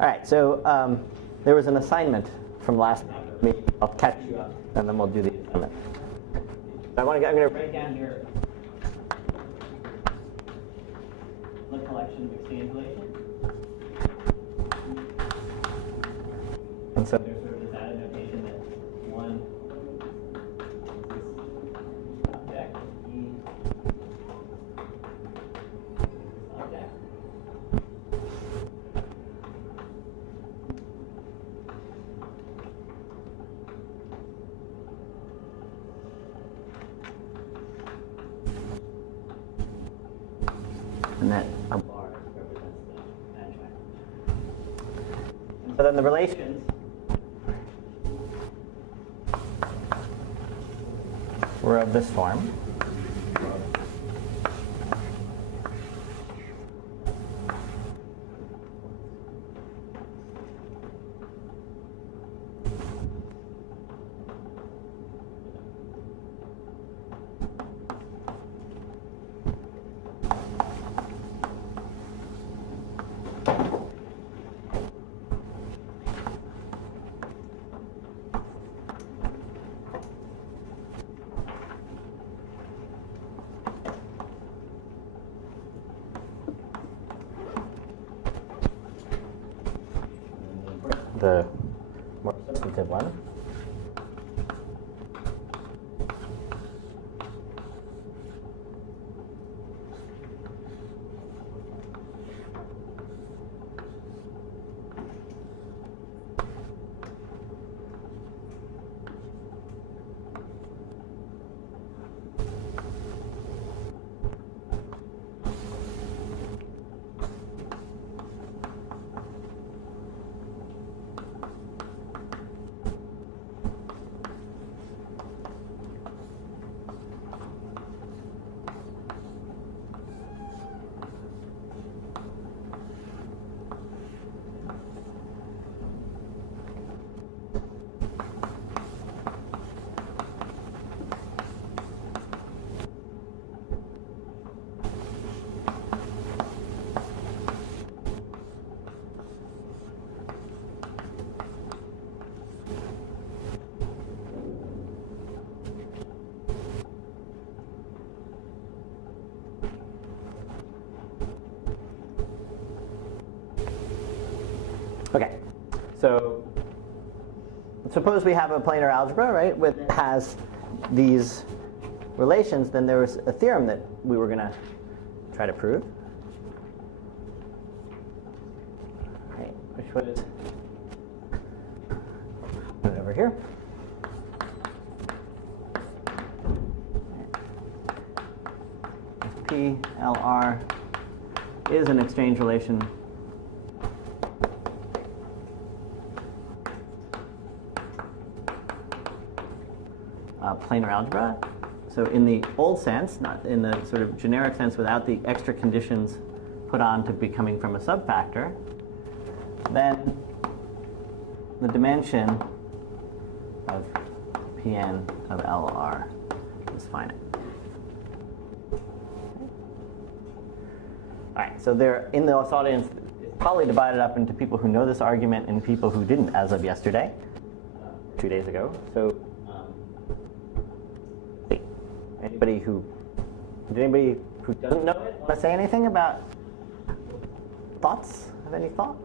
All right, so there was an assignment from last meeting. I'll catch you up, and then we'll do the assignment. I'm going to write down here the collection of exchange relations. And so there's sort of this added notation that one is object, E object. And that a bar represents the adjoint. And so then the relations were of this form. The more substantive one. Okay, so suppose we have a planar algebra, right, which has these relations. Then there was a theorem that we were going to try to prove, right, which was put it over here. If PLR is an exchange relation planar algebra. So in the old sense, not in the sort of generic sense without the extra conditions put on to be coming from a subfactor, then the dimension of Pn of LR is finite. All right, so there in the audience, it's probably divided up into people who know this argument and people who didn't as of yesterday, 2 days ago. So anybody who doesn't know it want to say anything about thoughts? Have any thought?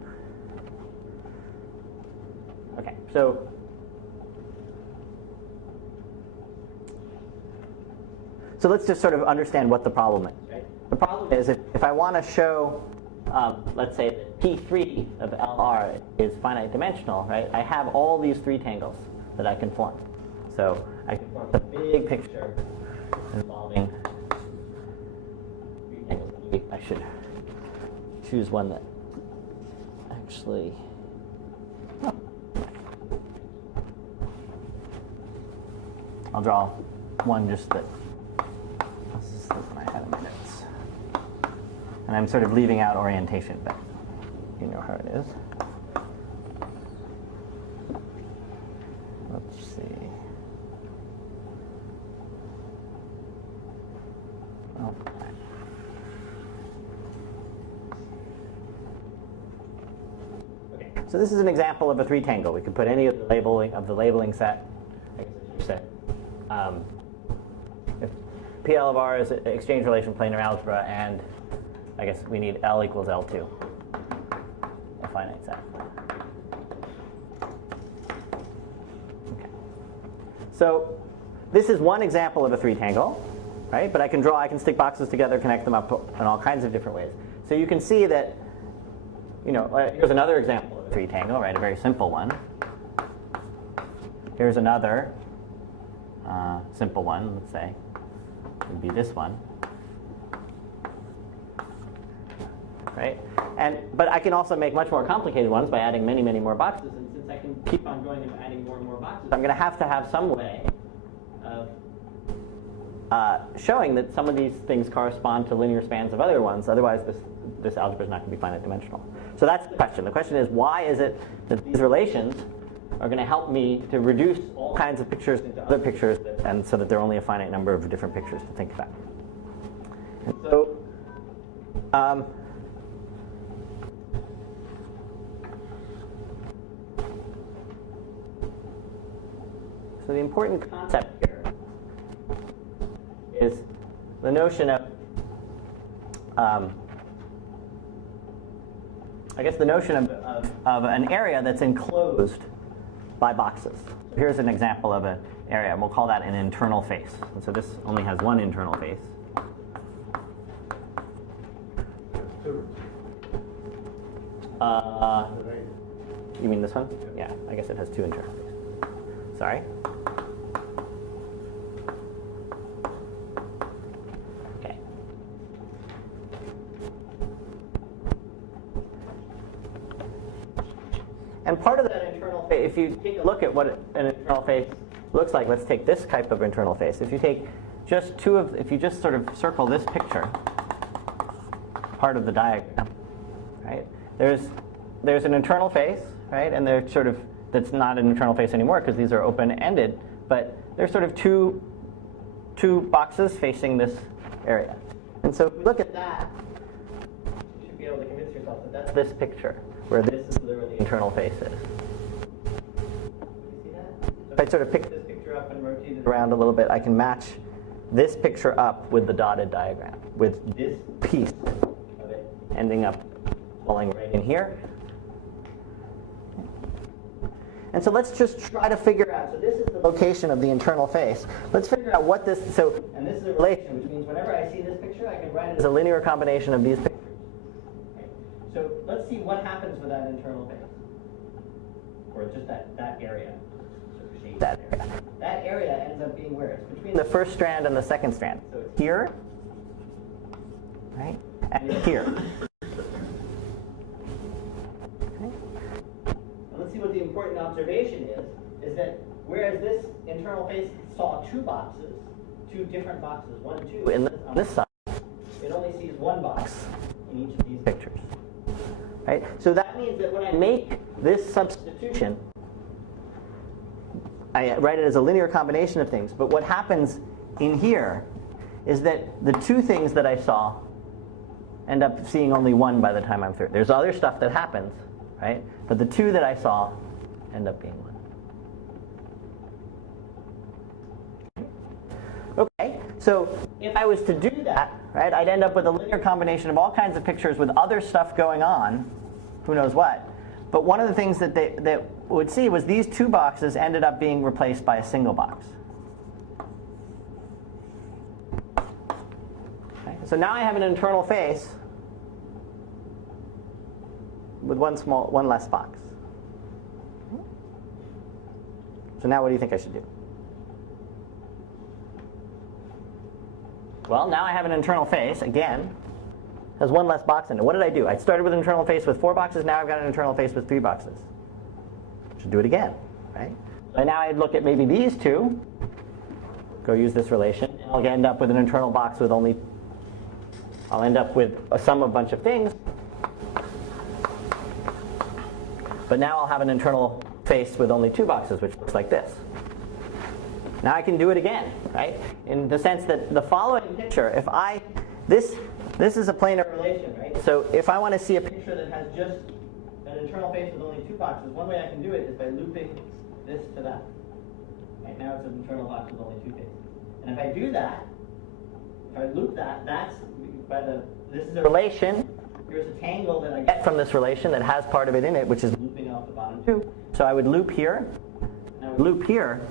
Okay, so let's just sort of understand what the problem is. Right? The problem is if I want to show, let's say that P3 of LR is finite dimensional, right? I have all these three tangles that I can form. So I can form a big picture involving three tangles. Maybe I should choose one that actually. Oh. I'll draw one just that. This is the one I had in my notes. And I'm sort of leaving out orientation, but you know how it is. Let's see. Oh. Okay, So this is an example of a three-tangle. We could put any of the labeling set. If PL of R is an exchange relation planar algebra, and I guess we need L equals L2, a finite set. Okay. So this is one example of a three-tangle, right? But I can stick boxes together, connect them up in all kinds of different ways. So you can see that, here's another example of a three-tangle, right? A very simple one. Here's another simple one, let's say. It would be this one. Right? But I can also make much more complicated ones by adding many, many more boxes. And since I can keep on going and adding more and more boxes, I'm going to have some way of showing that some of these things correspond to linear spans of other ones. Otherwise, this algebra is not going to be finite dimensional. So that's the question. The question is, why is it that these relations are going to help me to reduce all kinds of pictures into other pictures, and so that there are only a finite number of different pictures to think about? And so, so the important concept here is the notion of, of an area that's enclosed by boxes. Here's an example of an area, and we'll call that an internal face. And so this only has one internal face. You mean this one? Yeah, I guess it has two internal faces. Sorry. Okay. And part of that internal face, if you take a look at what an internal face looks like, let's take this type of internal face. If you take just if you just sort of circle this picture, part of the diagram, right? There's an internal face, right? And they're sort of, that's not an internal face anymore because these are open-ended, but there's sort of two boxes facing this area. And so if you look at that, you should be able to convince yourself that that's this picture, where this is where the internal face is. You see that? If I sort of pick this picture up and rotate it around a little bit, I can match this picture up with the dotted diagram, with this piece of it ending up falling right in here. And so let's just try to figure out, so this is the location of the internal face. Let's figure out what this, and this is a relation, which means whenever I see this picture, I can write it as a linear combination of these pictures. Okay. So let's see what happens with that internal face, or just that area. That area. That area ends up being where? It's between the first strand and the second strand. So it's here, right? And it's here. Let's see what the important observation is that whereas this internal face saw two different boxes, 1 and 2, on this side, it only sees one box in each of these pictures. Right? So that means that when I make this substitution, I write it as a linear combination of things, but what happens in here is that the two things that I saw end up seeing only one by the time I'm through. There's other stuff that happens, right? But the two that I saw end up being one. Okay, so if I was to do that, right, I'd end up with a linear combination of all kinds of pictures with other stuff going on, who knows what. But one of the things that they would see was these two boxes ended up being replaced by a single box. Okay, so now I have an internal face with one less box. So now what do you think I should do? Well, now I have an internal face, again, has one less box in it. What did I do? I started with an internal face with 4 boxes, now I've got an internal face with 3 boxes. Should do it again, right? And now I'd look at maybe these two, go use this relation, and I'll end up with an internal box with I'll end up with a sum of a bunch of things. But now I'll have an internal face with only 2 boxes, which looks like this. Now I can do it again, right? In the sense that the following picture, this is a planar relation, right? So if I want to see a picture that has just an internal face with only two boxes, one way I can do it is by looping this to that. Right now it's an internal box with only two faces. And if I do that, if I loop that, this is a relation. Here's a tangle that I get from this relation that has part of it in it, which is looping off the bottom two. So I would loop here, and I would loop here.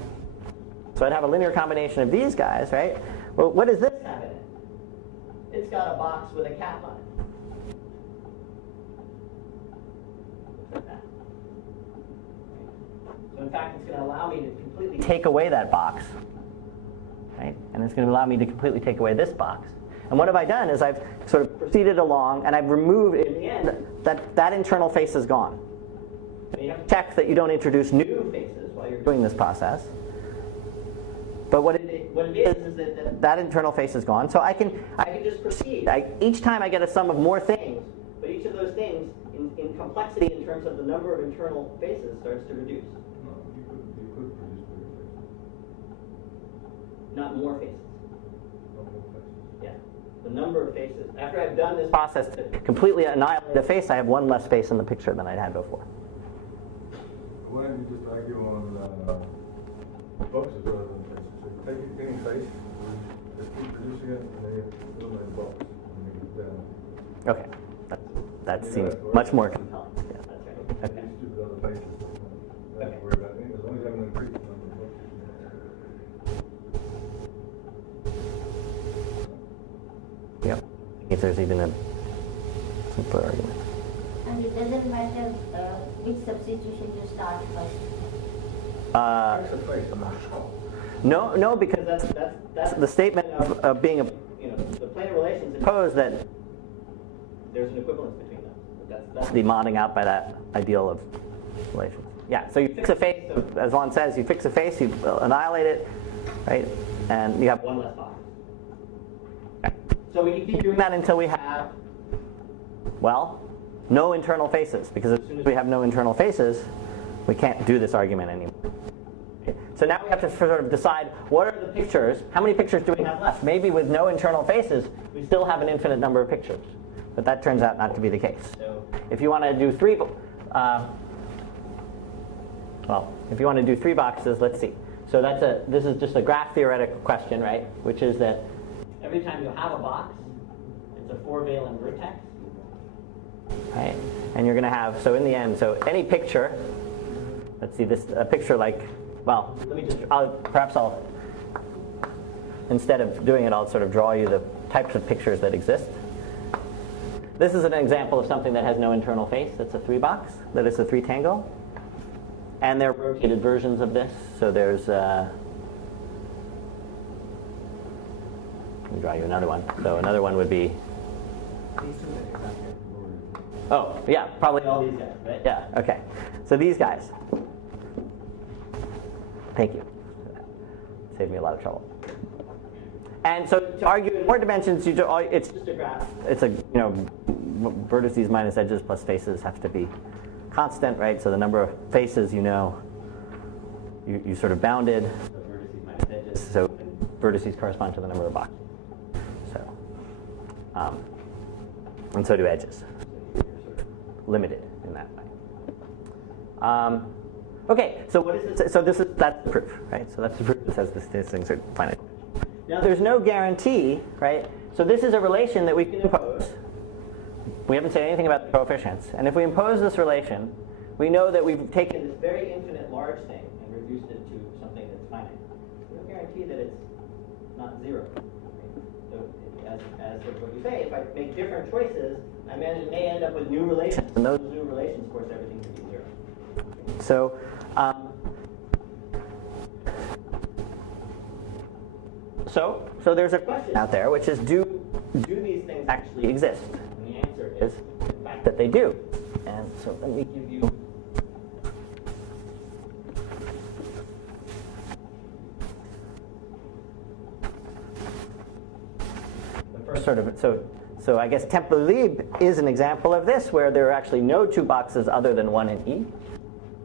So I'd have a linear combination of these guys, right? Well, what does this have in it? It's got a box with a cap on it. Like that. So in fact, it's going to allow me to completely take away that box, right? And it's going to allow me to completely take away this box. And what have I done is I've sort of proceeded along, and I've removed, in the end, that internal face is gone. And you have to check that you don't introduce new faces while you're doing this process. But what it is that internal face is gone. So I can just proceed. Each time I get a sum of more things, but each of those things, in complexity in terms of the number of internal faces, starts to reduce. No, you could produce bigger faces. Not more faces. Not more faces. Yeah. The number of faces. After I've done this process to completely annihilate a face, I have one less face in the picture than I'd had before. Why don't you just argue on boxes rather than faces? So you take any face, just keep producing it, and then you eliminate the box, and you get down. Okay. That seems much more compelling. Yeah, that's right. Okay. Stupid other faces. Don't worry about anything, as long as you haven't increased the number of boxes. Yep. If there's even a simpler argument. And it doesn't matter which substitution you start first. No, because that's the statement of being a, the planar relations impose that there's an equivalence between them. That's the modding out by that ideal of relations. Yeah, so you fix a face, as Lon says, you fix a face, you annihilate it, right? And you have one less box. Okay. So we can keep doing that until we have, well, no internal faces, because as soon as we have no internal faces, we can't do this argument anymore. Okay. So now we have to sort of decide what are the pictures, how many pictures do we have left? Maybe with no internal faces, we still have an infinite number of pictures. But that turns out not to be the case. So if you want to do three boxes, let's see. So this is just a graph theoretical question, right? Which is that every time you have a box, it's a 4-valent vertex, right? And you're going to have, so in the end, so any picture, let's see, a picture like, well, instead of doing it, I'll sort of draw you the types of pictures that exist. This is an example of something that has no internal face. That's a 3-box. That is a 3-tangle. And there are rotated versions of this. So there's, let me draw you another one. So another one would be, oh, yeah, probably all these guys, right? Yeah, okay. So these guys. Thank you. Saved me a lot of trouble. And so to argue in more dimensions, it's just a graph. It's a, vertices minus edges plus faces have to be constant, right? So the number of faces, you sort of bounded. So vertices minus edges. So vertices correspond to the number of boxes. So, and so do edges. So you're sort of limited in that way. Okay, so what is this? So that's the proof, right? So that's the proof that says these things are finite. Now there's no guarantee, right? So this is a relation that we can impose. We haven't said anything about the coefficients. And if we impose this relation, we know that we've taken this very infinite large thing and reduced it to something that's finite. There's no guarantee that it's not zero. Right? So as what you say, if I make different choices, I may end up with new relations. And those new relations force everything to be zero. So, so there's a question out there, which is, do these things actually exist? And the answer is, in fact, that they do. And so let me give you the first sort of, so I guess Temple-Lieb is an example of this, where there are actually no two boxes other than one in E.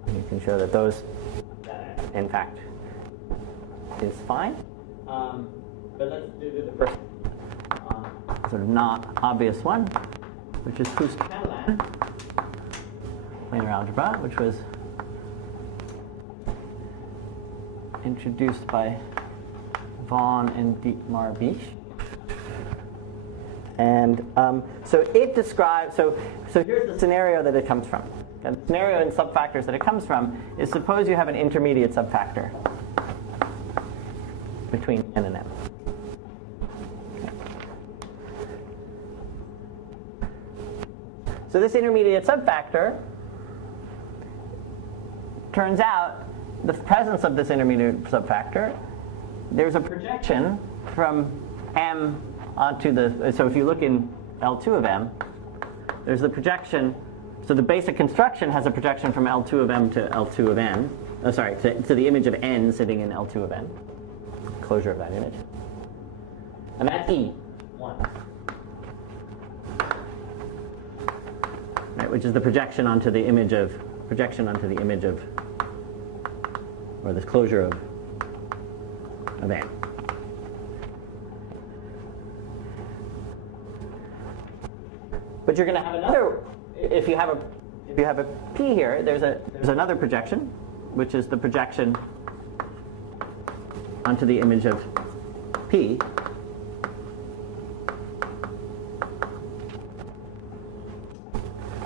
You can show that those, in fact, is fine. But let's do the first sort of not obvious one, which is Proust-Penland. planar algebra, which was introduced by Vaughan and Dietmar-Beach. And so it describes, so here's the scenario that it comes from. And the scenario in subfactors that it comes from is, suppose you have an intermediate subfactor between n and m. Okay. So this intermediate subfactor, turns out the presence of this intermediate subfactor, there's a projection from m onto the, so if you look in L2 of m, there's the projection, so the basic construction has a projection from L2 of m to L2 of n, to the image of n sitting in L2 of n, closure of that image. And that's E1. Right, which is the projection onto the image of, or this closure of n. But you're going to have another, if you have a P here, there's another projection, which is the projection onto the image of P.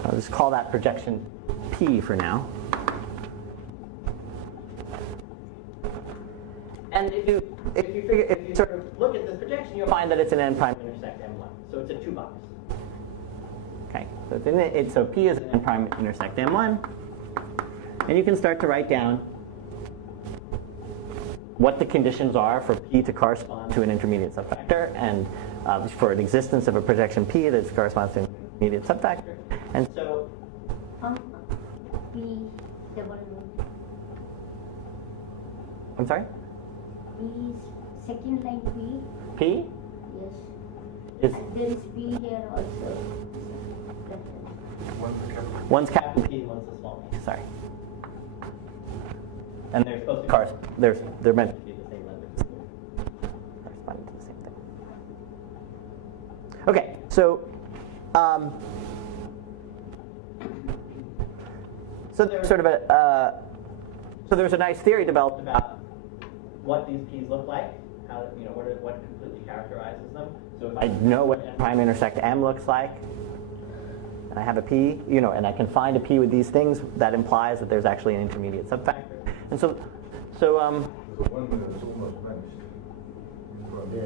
I'll just call that projection P for now. And if you sort of look at this projection, you'll find that it's an n prime intersect m1. So it's a 2-box. Okay, so so P is an n prime intersect m1, and you can start to write down what the conditions are for P to correspond to an intermediate subfactor, and for an existence of a projection P that corresponds to an intermediate subfactor. And so P double one. I'm sorry? P is second line P. P? Yes. Is And there is P here also. one's capital P, one's a small p. Sorry. And they're supposed to correspond. They're meant to be the same letters. Corresponding to the same thing. Okay, so so there's sort of so there's a nice theory developed about what these P's look like, how, what completely characterizes them. So if I know what n prime intersect m looks like, and I have a P, and I can find a P with these things, that implies that there's actually an intermediate subfactor. And so So 1 minute is almost vanished. Yeah.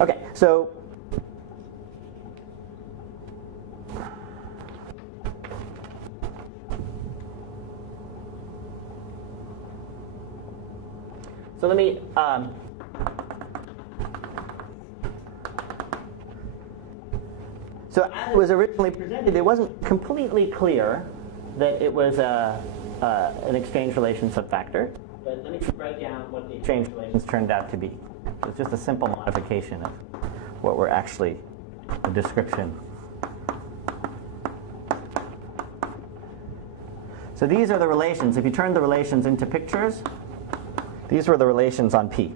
Okay, so let me so as it was originally presented, it wasn't completely clear that it was an exchange relation subfactor. But let me write down what the exchange relations turned out to be. So it's just a simple modification of what were actually a description. So these are the relations. If you turn the relations into pictures, these were the relations on P.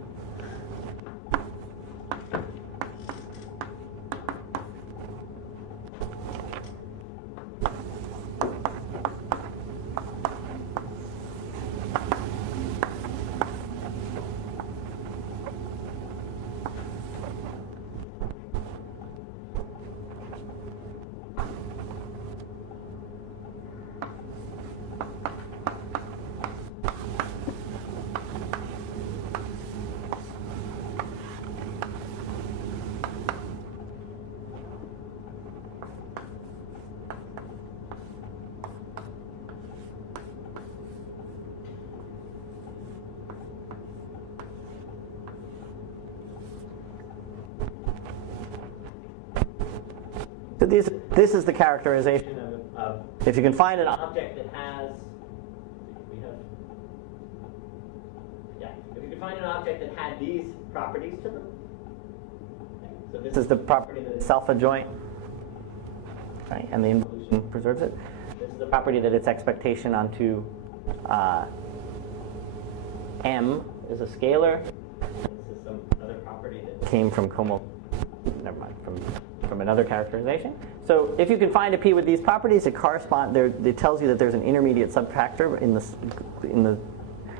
So this is the characterization of if you can find an object that has, if you can find an object that had these properties to them. Okay, so this is the property that is self-adjoint, right, and the involution preserves it. This is the property that its expectation onto M is a scalar. This is some other property that came from never mind, from another characterization. So if you can find a P with these properties, it corresponds. It tells you that there's an intermediate subfactor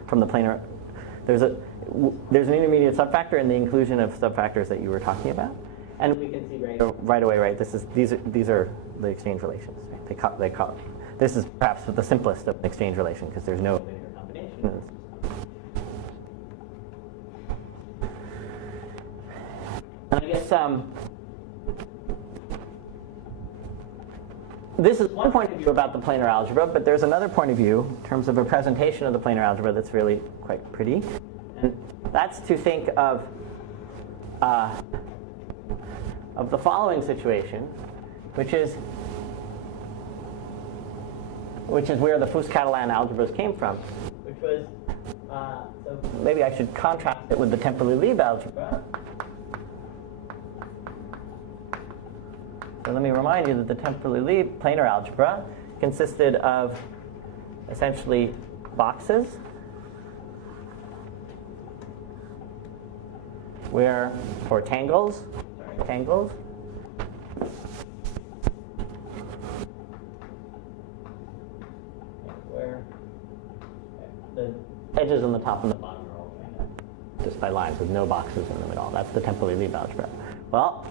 from the planar. There's an intermediate subfactor in the inclusion of subfactors that you were talking about, and we can see right away, right? These are the exchange relations. Right? They call this is perhaps the simplest of an exchange relation because there's no linear combination. And I guess this is one point of view about the planar algebra, but there's another point of view in terms of a presentation of the planar algebra that's really quite pretty. And that's to think of the following situation, which is where the Fuchs-Catalan algebras came from, which was, so maybe I should contrast it with the Temperley-Lieb algebra. So let me remind you that the Temperley-Lieb planar algebra consisted of essentially boxes where, or tangles, where the edges on the top and the bottom are all just by lines with no boxes in them at all. That's the Temperley-Lieb algebra. Well,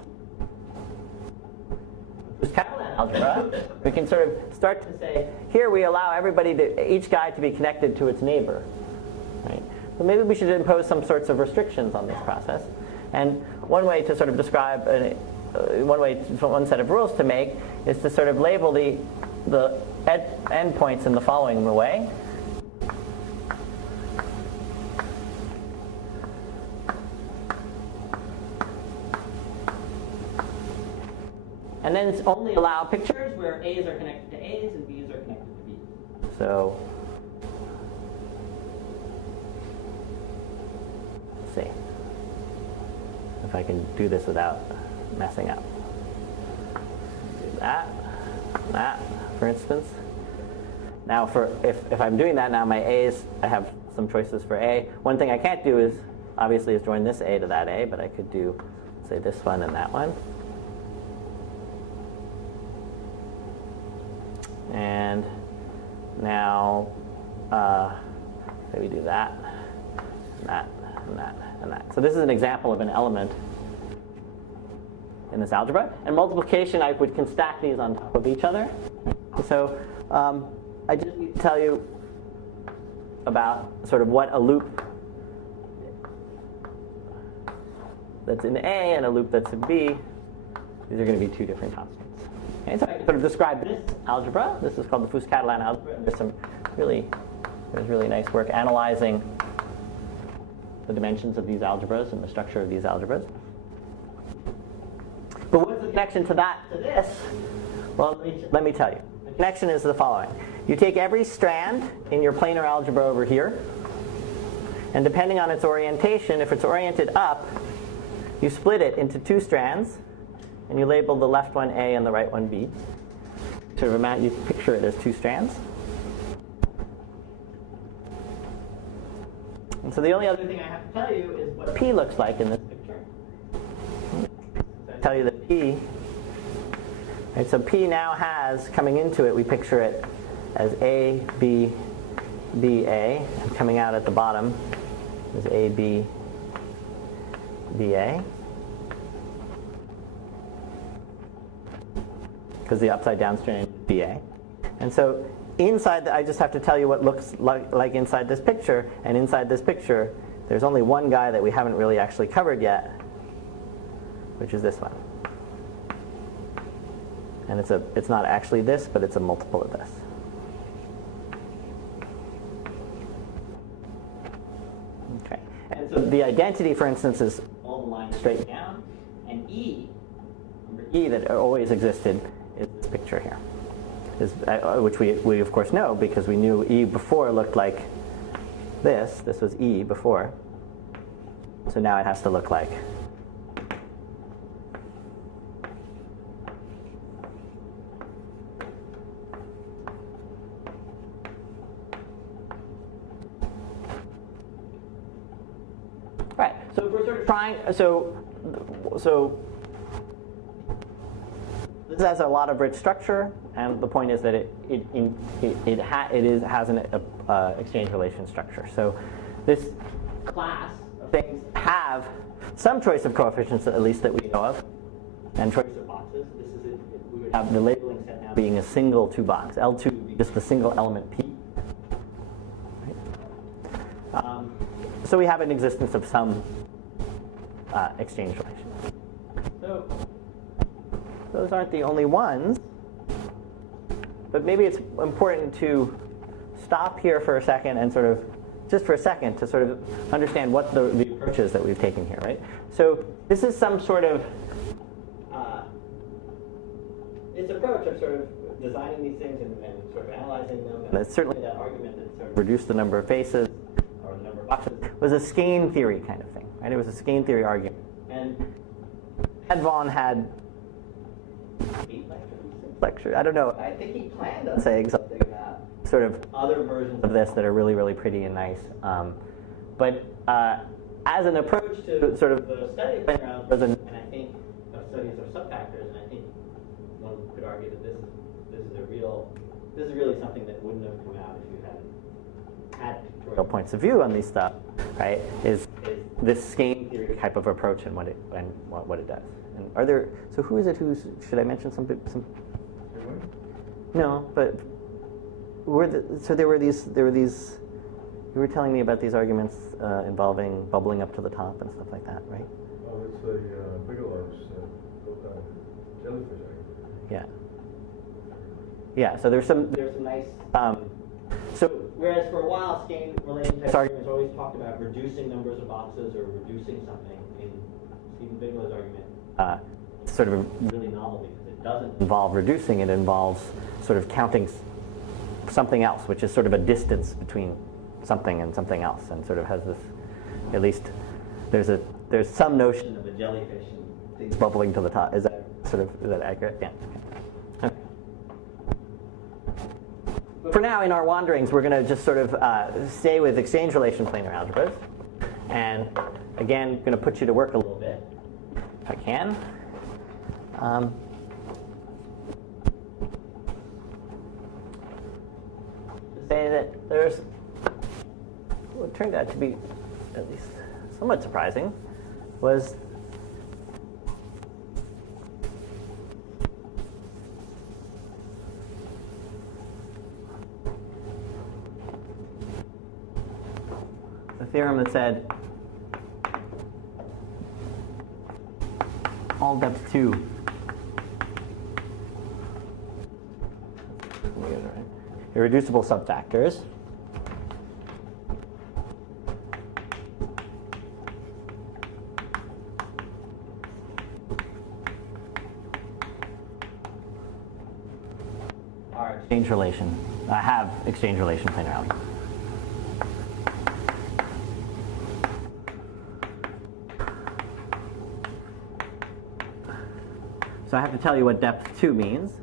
Fuchs-Catalan algebra, we can sort of start to say, here we allow each guy to be connected to its neighbor, right? So maybe we should impose some sorts of restrictions on this process. And one way to sort of describe, one set of rules to make is to sort of label the endpoints in the following way. And then it's only allow pictures where A's are connected to A's and B's are connected to B's. So, let's see if I can do this without messing up. Do that, for instance. Now, if I'm doing that now, my A's, I have some choices for A. One thing I can't do is join this A to that A, but I could do, say, this one and that one. And now, maybe do that, and that, and that, and that. So this is an example of an element in this algebra. And multiplication, I can stack these on top of each other. So I just need to tell you about sort of what a loop that's in A and a loop that's in B. These are going to be two different constants. Okay, so I can sort of describe this algebra. This is called the Fuchs-Catalan algebra. There's really nice work analyzing the dimensions of these algebras and the structure of these algebras. But what's the connection to this? Well, let me tell you. The connection is the following. You take every strand in your planar algebra over here, and depending on its orientation, if it's oriented up, you split it into two strands, and you label the left one A and the right one B. You picture it as two strands. And so the only other thing I have to tell you is what P looks like in this picture. I tell you that P, right, so P now has, coming into it, we picture it as A, B, B, A, and coming out at the bottom is A, B, B, A. Because the upside down strand is BA. And so inside, I just have to tell you what looks like inside this picture. And inside this picture, there's only one guy that we haven't really actually covered yet, which is this one. And it's not actually this, but it's a multiple of this. Okay. And so the identity, for instance, is all the lines straight down. And E, remember E that always existed, is this picture here, which we of course know because we knew E before looked like this. This was E before. So now it has to look like right. So if we're sort of trying, so this has a lot of rich structure, and the point is that it has an exchange relation structure. So this class of things have some choice of coefficients, at least that we know of, and choice of boxes. This is it. We would have the labeling set now being a single 2-box. L2 would be just the single element P. Right? So we have an existence of some exchange relation. So those aren't the only ones, but maybe it's important to stop here for a second and sort of, just for a second, to sort of understand what the approaches that we've taken here, right? So this is some sort of, this approach of sort of designing these things and sort of analyzing them, and it's certainly that argument that sort of reduced the number of faces, or the number of boxes, was a skein theory kind of thing, right? It was a skein theory argument. And Ed Vaughan had 8 lectures, I don't know. I think he planned on saying something about sort of other versions of this that are really, really pretty and nice. But as an approach to sort of the study of planar algebras, and I think of studies of subfactors, and I think one could argue that this is really something that wouldn't have come out if you hadn't had pictorial points of view on these stuff, right? Is this skein theory type of approach and what it does. And are there? So who is it? Should I mention some? No, but there were these. You were telling me about these arguments involving bubbling up to the top and stuff like that, right? Oh, it's a Bigelow's jellyfish argument. Yeah. Yeah. So there's some nice. So whereas for a while, skein relation type arguments always talked about reducing numbers of boxes or reducing something. In Stephen Bigelow's argument, it's sort of really novel because it doesn't involve reducing; it involves sort of counting something else, which is sort of a distance between something and something else, and sort of has this. At least there's some notion of a jellyfish and things bubbling to the top. Is that accurate? Yeah. Okay. For now, in our wanderings, we're going to just sort of stay with exchange relation planar algebras, and again, going to put you to work a little bit, if I can. Say that there's what turned out to be at least somewhat surprising was the theorem that said all depth 2 irreducible subfactors are exchange relation, have exchange relation planar algebra. So I have to tell you what depth 2 means.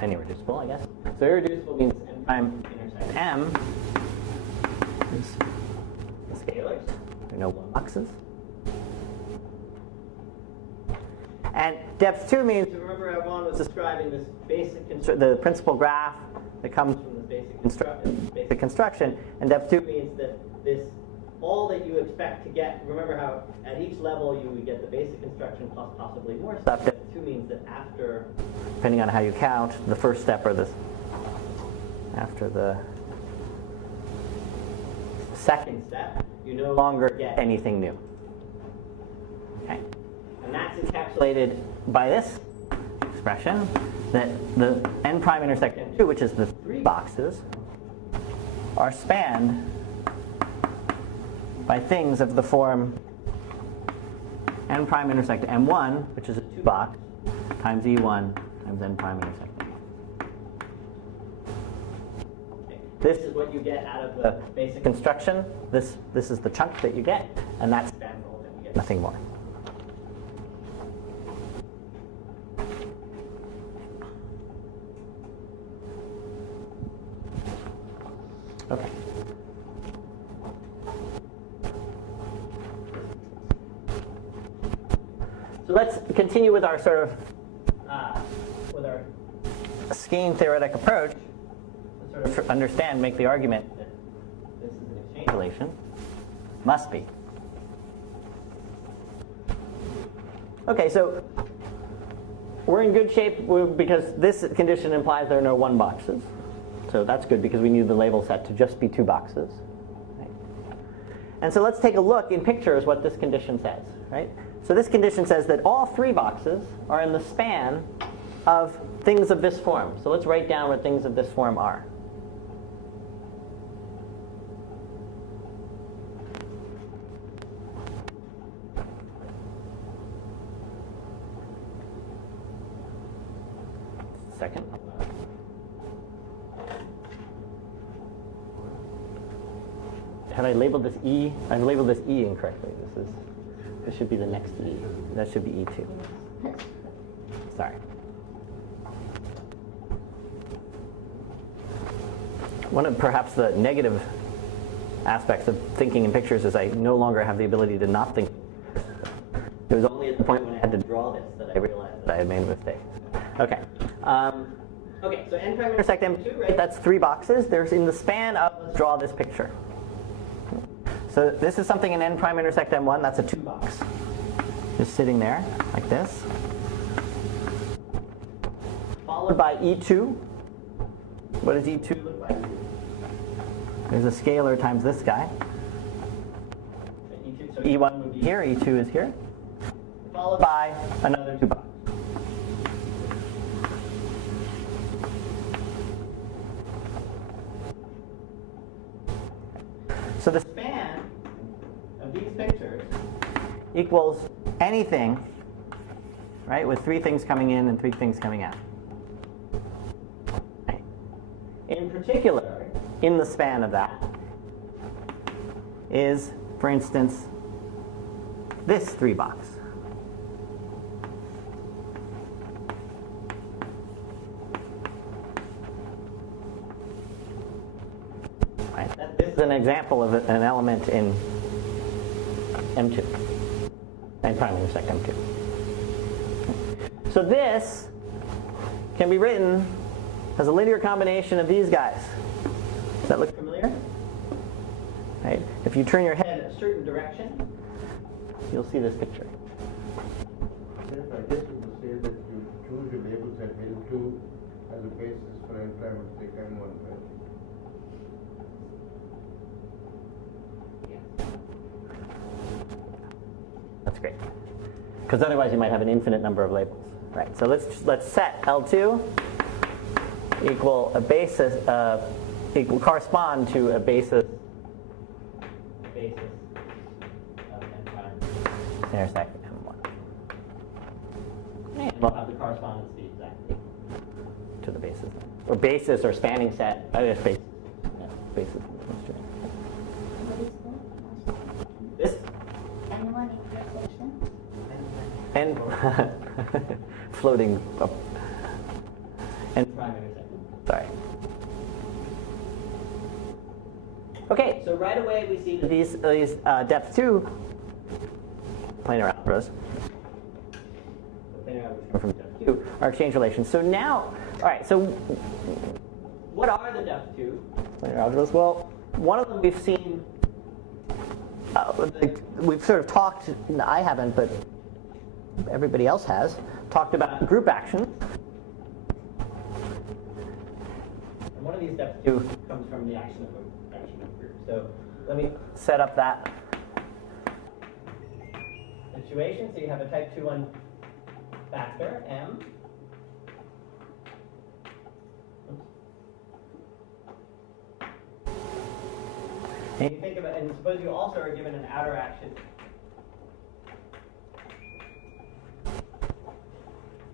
And irreducible, I guess. So irreducible means n prime intersect m is the scalars. There are no boxes. And depth 2 means, remember everyone was describing this the principal graph that comes from this basic construction, and depth 2 means that this all that you expect to get, remember how at each level you would get the basic construction plus possibly more stuff. Depth 2 means that after, depending on how you count, the first step or after the second step, you no longer get anything new. Okay? And that's encapsulated by this expression, that the n prime intersect n2, which is the 3 boxes, are spanned by things of the form n prime intersect m1, which is a 2-box, times e1 times n prime intersect. Okay. This is what you get out of the basic construction. This is the chunk that you get, and that's spanfold, and you get nothing more. Okay. So let's continue with our sort of with our scheme theoretic approach to sort of understand, make the argument that this is an exchange relation. Must be. Okay, so we're in good shape because this condition implies there are no 1 boxes. So that's good because we need the label set to just be 2 boxes. Right? And so let's take a look in pictures what this condition says. Right? So this condition says that all 3 boxes are in the span of things of this form. So let's write down what things of this form are. Second. Have I labeled this E? I've labeled this E incorrectly. This should be the next E. That should be E2. Sorry. One of perhaps the negative aspects of thinking in pictures is I no longer have the ability to not think. It was only at the point when I had to draw this that I realized that I had made a mistake. Okay. Okay, so n prime intersect m2, right? That's 3 boxes. There's in the span of, let's draw this picture. So this is something in n prime intersect m1. That's a 2 box. Just sitting there, like this. Followed by E2. What does E2 look like? There's a scalar times this guy. So E1 would be here, E2 is here. Followed by another 2 boxes. So the span of these pictures equals anything, right, with 3 things coming in and 3 things coming out. Right. In particular, in the span of that is, for instance, this 3 box. Right. This is an example of an element in M2, n prime intersect M2. So this can be written as a linear combination of these guys. Does that look familiar? Right? If you turn your head in a certain direction, you'll see this picture. Yes, I guess you would say that you choose your labels at L2 as a basis for n prime intersect M1, right? That's great. Because otherwise you might have an infinite number of labels. Right. So let's set L2 equal a basis equal correspond to a basis of n prime intersect M1. And we'll have the correspondence be exactly to the basis. Or basis or spanning set. I guess basis. Yeah, basis. What is that? This N1 intersection? and floating up. And prime intersection. Sorry. Okay, so right away we see that these depth 2 planar algebras, from depth 2 are exchange relations. So now, all right, so what are the depth 2 planar algebras? Well, one of them we've seen, we've sort of talked, I haven't, but everybody else has, talked about group actions. And one of these depth 2 comes from the action of a group. So let me set up that situation. So you have a type 2-1 factor, M. And you think about, and suppose you also are given an outer action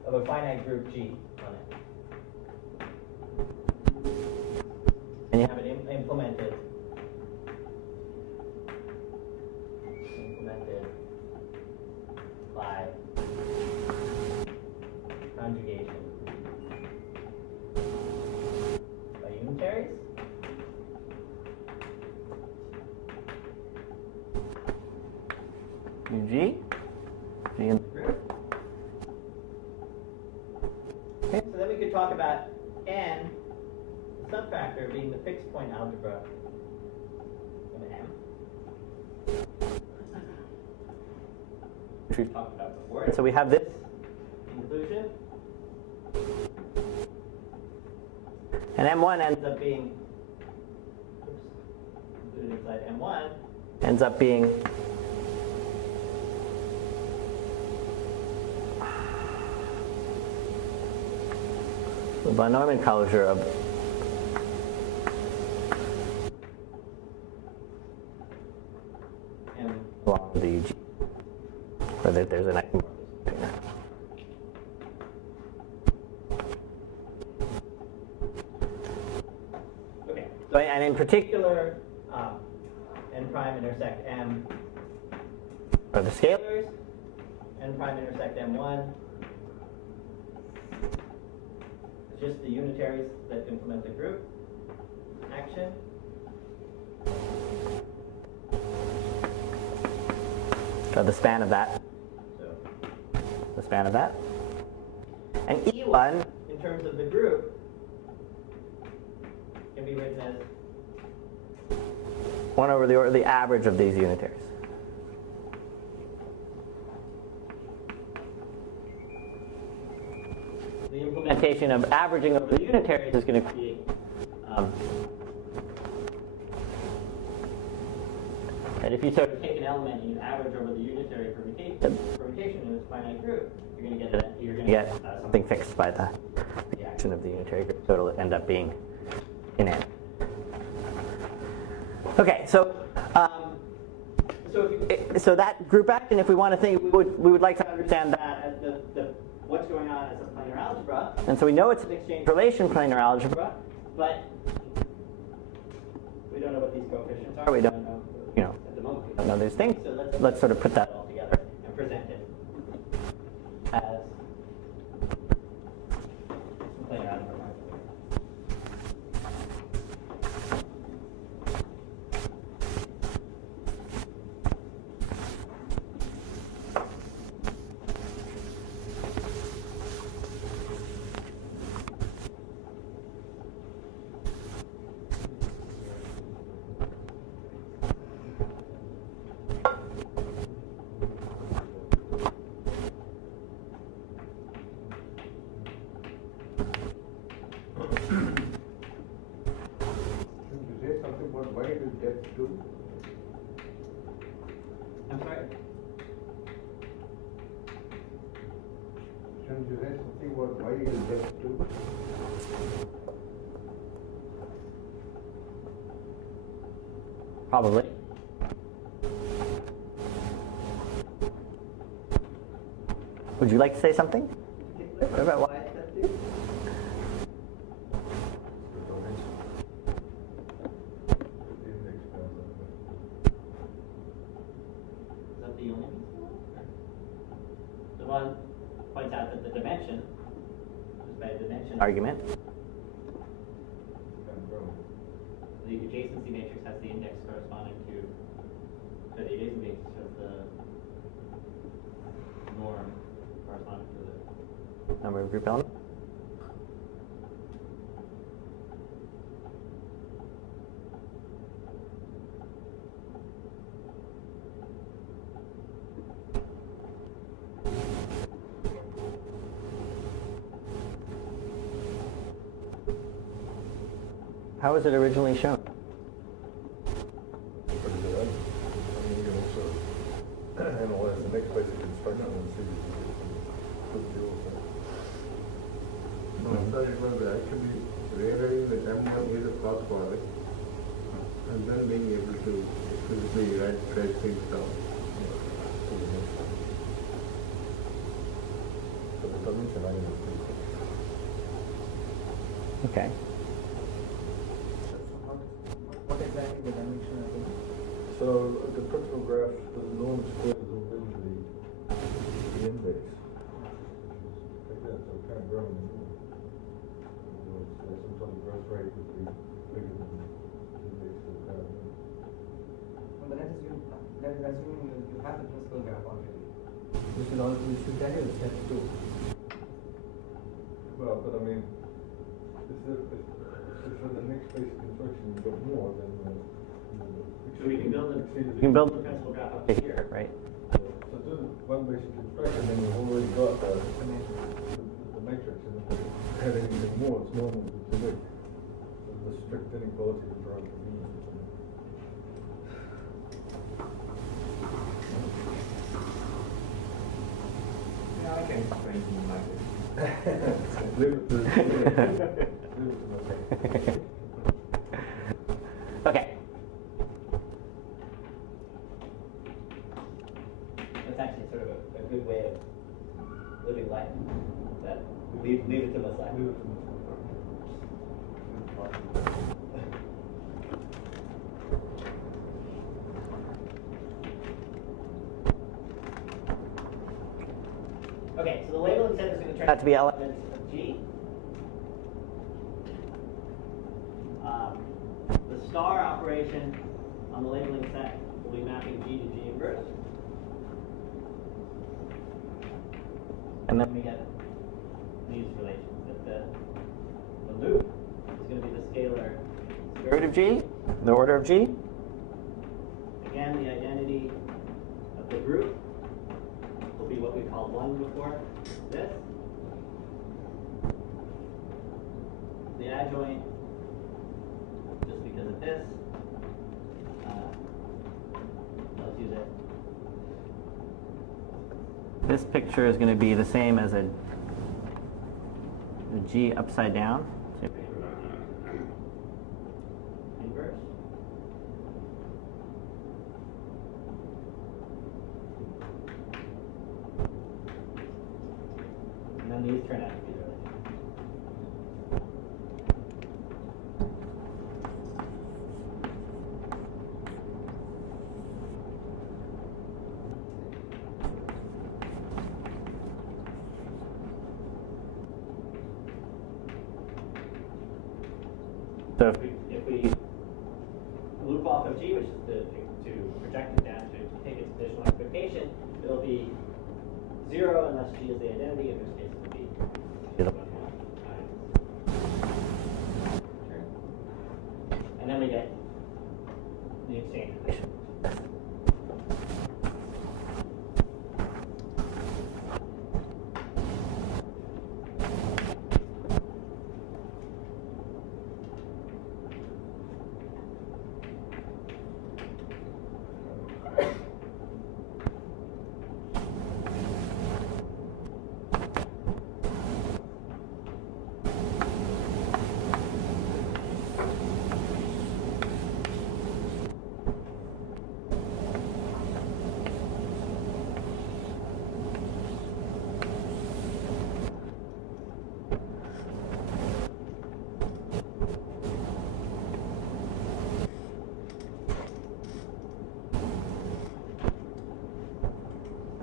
of a finite group G on it. And you have it implemented by conjugation by unitaries. UG, G in the group. could talk about n, the subfactor, being the fixed point algebra of M, which we've talked about before. And so we have this inclusion, and M1 ends up being, included inside M1, ends up being the von Neumann closure of M along the UG, or that there's an isomorphism between that. Okay, so and in particular, n prime intersect M are the scalars, n prime intersect M1. Just the unitaries that implement the group action. So the span of that. So the span of that. And E1, in terms of the group, can be written as 1 over the average of these unitaries. The implementation of averaging over the unitaries is going to create and if you sort of take an element and you average over the unitary permutation in this finite group, you're going to get something fixed by the action of the unitary group. So it'll end up being in n. Okay, so so that group action, if we want to think, we would like to understand that as the what's going on as a planar algebra. And so we know it's an exchange relation planar algebra, but we don't know what these coefficients are. We don't know, at the moment we don't know these things. So let's sort of put that all together and present it as some planar algebra. I'm sorry? Shouldn't you say something about why it is just 2? Probably. Would you like to say something about why it's just 2? The only the one points out that the dimension, just by a dimension argument, the adjacency matrix has the index corresponding to the adjacency matrix of the norm corresponding to the number of group elements. How was it originally shown? Analyze the next basic construction and see what the deal with that. So it was actually realizing that M1 is a cross product and then being able to physically write things down. So the dimension I is Okay. What exactly the dimension is? So the principal graph, the norm squares over the index. Like that, so kind of growing the norm. So some sort of growth rate would be bigger than the index of the graph. Well, that is assuming you have the principal graph already. We should tell you step 2. Well, but I mean, if for the next basic construction you've got more, then So we can build exceed the principal graph up to here, right? So do one basic construction, then you've already got the matrix, and if you had anything more, it's normal to do. The strict inequality of drive convenience. Yeah, I can explain to you like this. Leave it to myself. Okay. That's actually sort of a good way of living life. That leave it to myself. Leave it to myself. Okay, so the labeling set is going to turn out to be elements of G. The star operation on the labeling set will be mapping G to G inverse. And then we get these relations. That the loop is going to be the scalar square root of G, the order of G. Again, the identity of the group will be what we called 1 before this. The adjoint, just because of this, let's use it. This picture is going to be the same as a G upside down. Inverse. And then these turn out to be the relations. So if we loop off of G, which is to project it down to take its additional expectation, it'll be 0 unless G is the identity. In this case, it would be the 1 times. And then we get the exchange relation.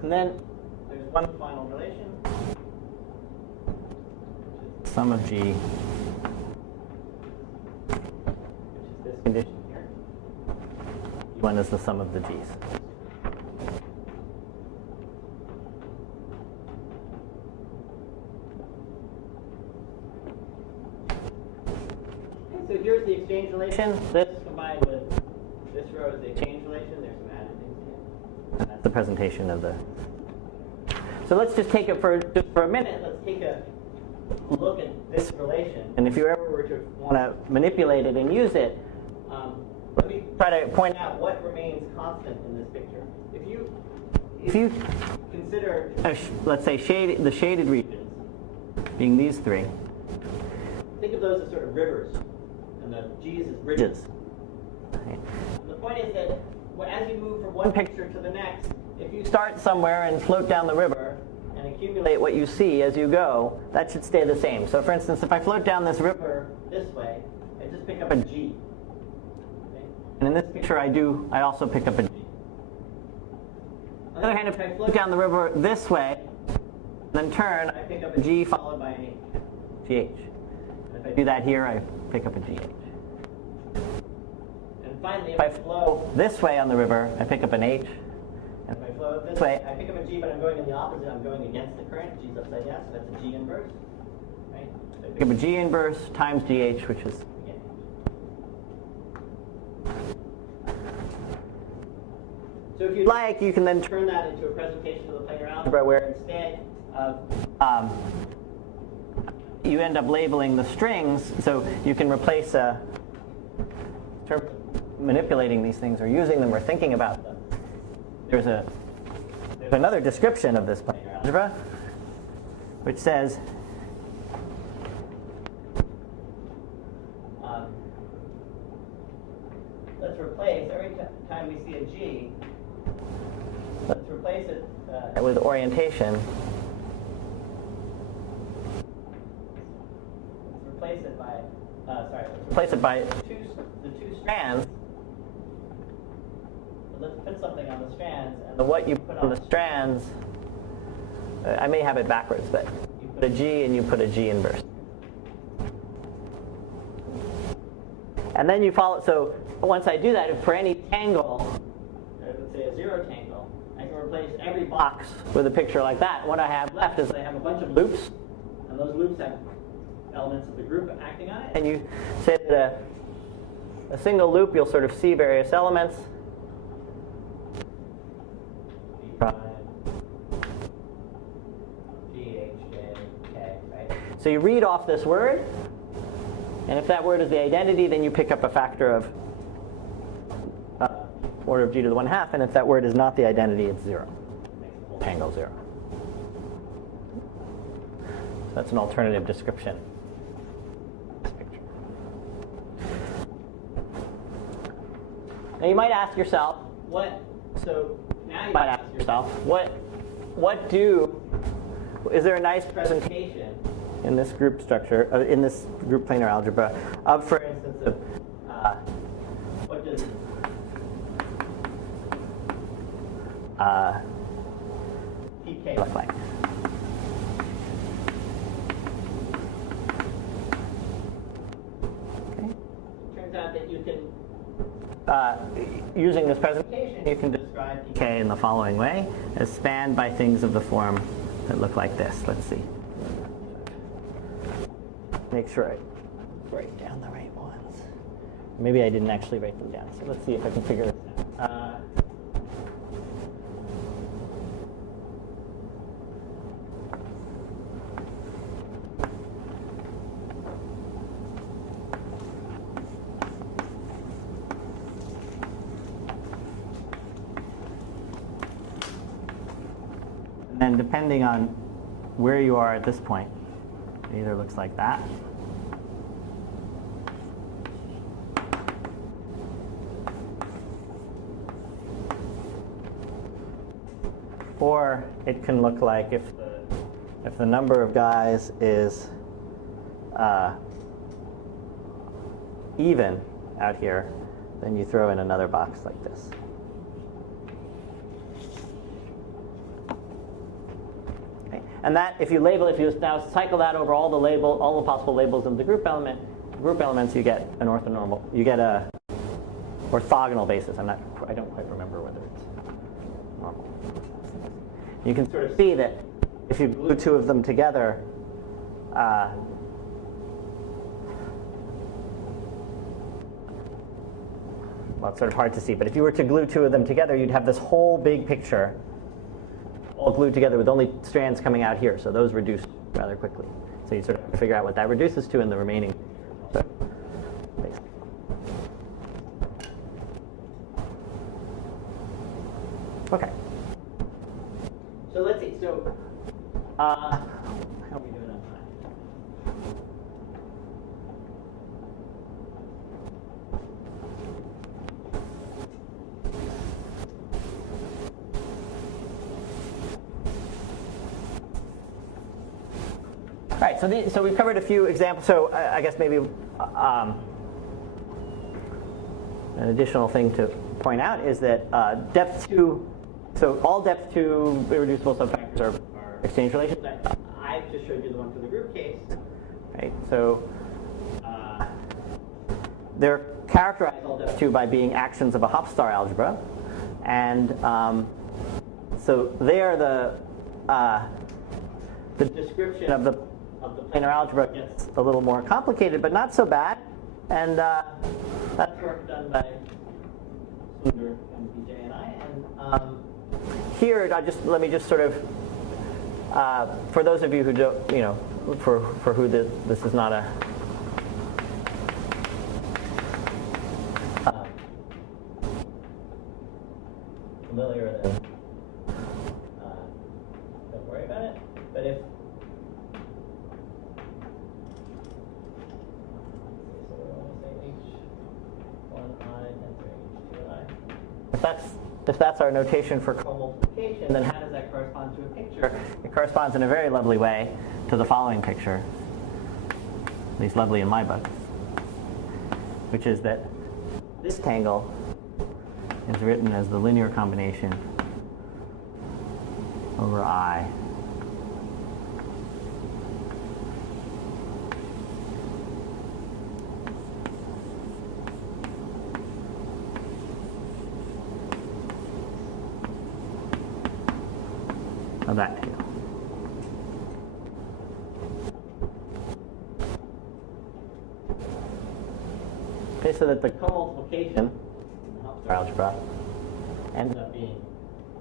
And then there's one final relation, which is sum of G, which is this condition here. One is the sum of the G's. So here's the exchange relation. This combined with this row is the exchange relation. There's some added things here. And that's the presentation of the. So let's just take it for a minute. Let's take a look at this relation. And if you ever were to want to manipulate it and use it, let me try to point out what remains constant in this picture. If you consider, let's say, the shaded regions being these three, think of those as sort of rivers, and the G's as bridges. Right? And the point is that as you move from one picture to the next, if you start somewhere and float down the river and accumulate what you see as you go, that should stay the same. So for instance, if I float down this river this way, I just pick up a G. Okay? And in this picture I also pick up a G. On the other hand, if I float down the river this way, then turn, I pick up a G followed by an H, GH. And if I do that here, I pick up a GH. And finally, if I flow this way on the river, I pick up an H. And if I flow this way, I pick up a G, but I'm going in the opposite. I'm going against the current. G's upside down, so that's a G inverse. Right? If Give a G inverse times GH, which is so if you'd like, you can then turn that into a presentation of the planar algebra where instead of you end up labeling the strings, so you can replace manipulating these things or using them or thinking about them. There's another description of this planar algebra, which says let's replace every time we see a G. Let's replace it with orientation. Let's replace it by the two strands. So let's put something on the strands, and what you put on the strands, I may have it backwards, but you put a G and you put a G inverse. And then you follow, so once I do that, if for any tangle, let's say a zero tangle, I can replace every box with a picture like that. What I have left is I have a bunch of loops, and those loops have elements of the group acting on it. And you say that a single loop, you'll sort of see various elements. G, H, J, K, right? So you read off this word, and if that word is the identity, then you pick up a factor of order of G to the 1/2, and if that word is not the identity, it's 0. Makes the whole tangle 0. So that's an alternative description. Now you might ask yourself, is there a nice presentation in this group structure, in this group planar algebra, of, for instance, of what does TK look like? Okay. Turns out that you can, using this presentation, you can describe TK in the following way, as spanned by things of the form that look like this. Let's see. Make sure I write down the right ones. Maybe I didn't actually write them down. So let's see if I can figure this out. And then depending on where you are at this point, it either looks like that, or it can look like if the number of guys is even out here, then you throw in another box like this. And that, if you now cycle that over all the possible labels of the group elements, you get an orthonormal. You get a orthogonal basis. I don't quite remember whether it's normal. You can sort of see that if you glue two of them together, well, it's sort of hard to see, but if you were to glue two of them together, you'd have this whole big picture all glued together with only strands coming out here, so those reduce rather quickly. So you sort of have to figure out what that reduces to in the remaining. So, basically. Okay. So let's see. So, how are we doing on time? All right, so we've covered a few examples. So I guess maybe an additional thing to point out is that depth 2, so all depth 2 irreducible subfactors are exchange relations. I just showed you the one for the group case, right? So they're characterized, all depth 2, by being actions of a Hofstar algebra, and so they are the description of of the planar algebra gets a little more complicated, but not so bad. And that's work done by Sundar and Vijay and I. And here, let me just sort of, for those of you who don't, for who this is not a familiar, then don't worry about it. But if if that's our notation for co-multiplication, then how does that correspond to a picture? It corresponds in a very lovely way to the following picture, at least lovely in my book, which is that this tangle is written as the linear combination over I of that table. Okay, so that the co-multiplication of algebra ends up being,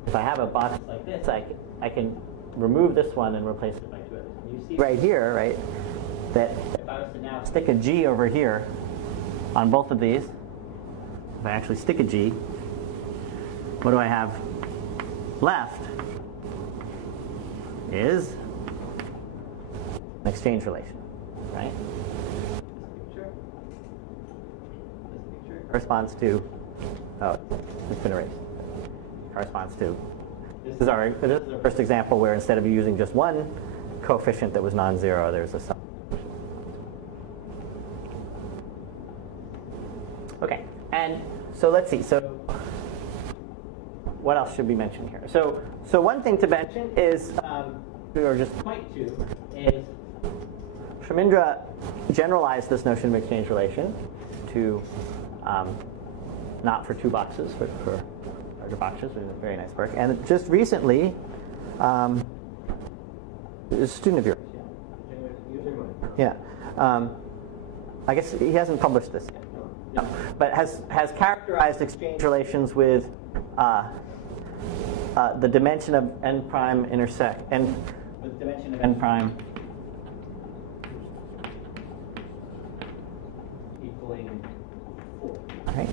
if I have a box like this, I can remove this one and replace it by two others. And you see right here, right, that if I was to now stick a G over here on both of these, if I actually stick a G, what do I have left? Is an exchange relation, right? This picture corresponds to, oh, it's been erased. Corresponds to, this is our first example where instead of using just one coefficient that was non-zero, there's a sum. Okay, and so let's see. So what else should we mention here? So one thing to mention is, or just point to, is Shamindra generalized this notion of exchange relation to not for two boxes, but for larger boxes, which is a very nice work. And just recently, a student of yours. Yeah. I guess he hasn't published this yet. No. But has characterized exchange relations with the dimension of n prime intersect, and with dimension of n prime equaling 4. Right? A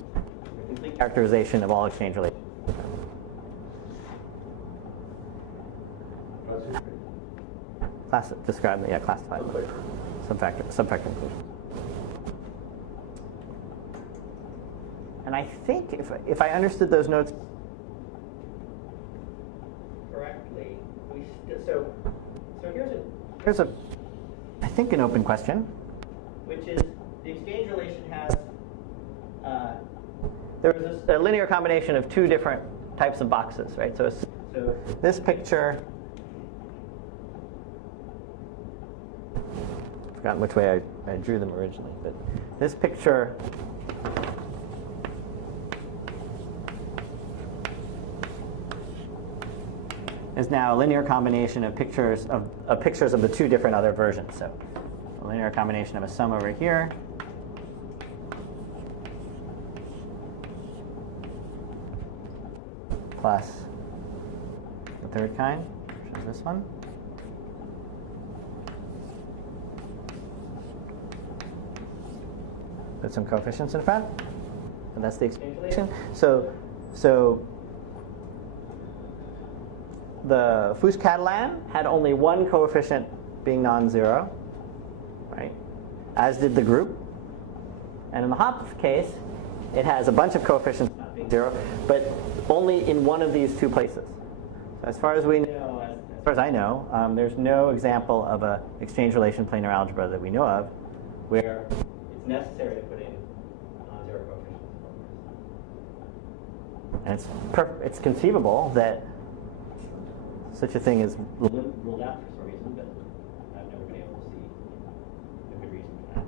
complete characterization of all exchange relations. Describe, yeah, classified. Subfactor inclusion. And I think if I understood those notes correctly, so here's a I think an open question, which is the exchange relation has there was a linear combination of two different types of boxes, right? So this picture, I've forgotten which way I drew them originally, but this picture is now a linear combination of pictures of the two different other versions. So a linear combination of a sum over here plus the third kind, which is this one. Put some coefficients in front, and that's the exchange relation. So the Fuchs-Catalan had only one coefficient being non-zero, right? As did the group. And in the Hopf case, it has a bunch of coefficients not being zero, but only in one of these two places. So as far as we know, as far as I know, there's no example of an exchange relation planar algebra that we know of where it's necessary to put in non-zero coefficients. And it's conceivable that such a thing is ruled out for some reason, but I've never been able to see a good reason for that.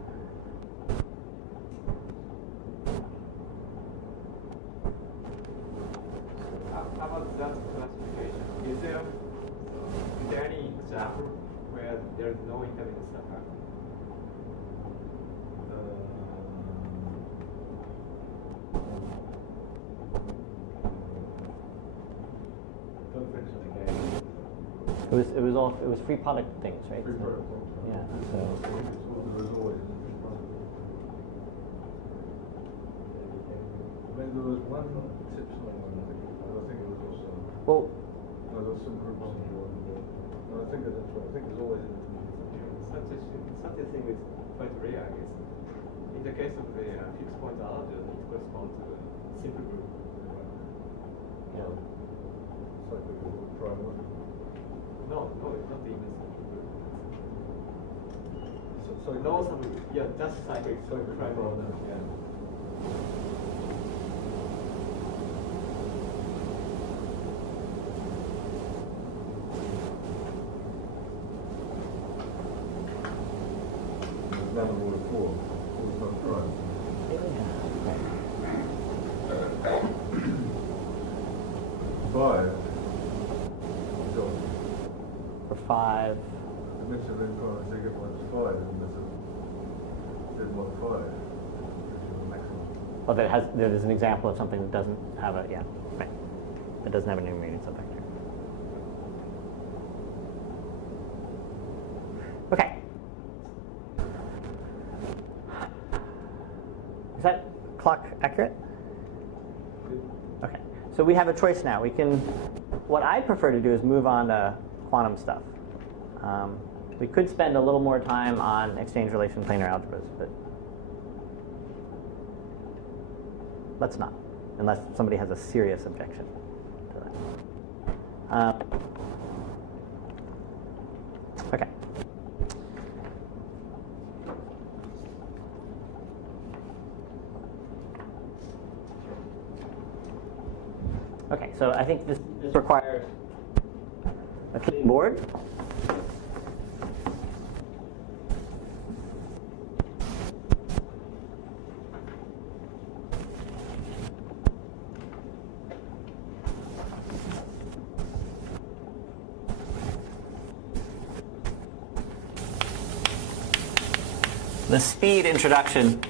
How about that classification? Is there any example where There's no intermittent subfactor. Don't think so. Again. It was free product things, right? Free So- product. yeah, so- There is always a free product. I mean, there was one tip something on it. I think it was also. Well, No, there was some groups involved. No, I think that's right. I think there's always an Such a thing is quite rare, I guess. In the case of the fixed point algebra, it corresponds to the simple group. Yeah. It's like a little prime. No, it's not even simple group. So No, yeah, just cyclic. Cyclic prime prime. order, yeah. Now the rule of 4. 4 is not prime. Five. So, for 5. the mix of infinite second one is 5, and there's one 5. Which is the maximum. Well, there's an example of something that doesn't have a, right. That doesn't have an intermediate subvector. Okay. Is that clock accurate? Okay. So we have a choice now. What I'd prefer to do is move on to quantum stuff. We could spend a little more time on exchange relation planar algebras, but let's not, unless somebody has a serious objection to that. Okay. Okay, so I think this requires a clean board. The speed introduction.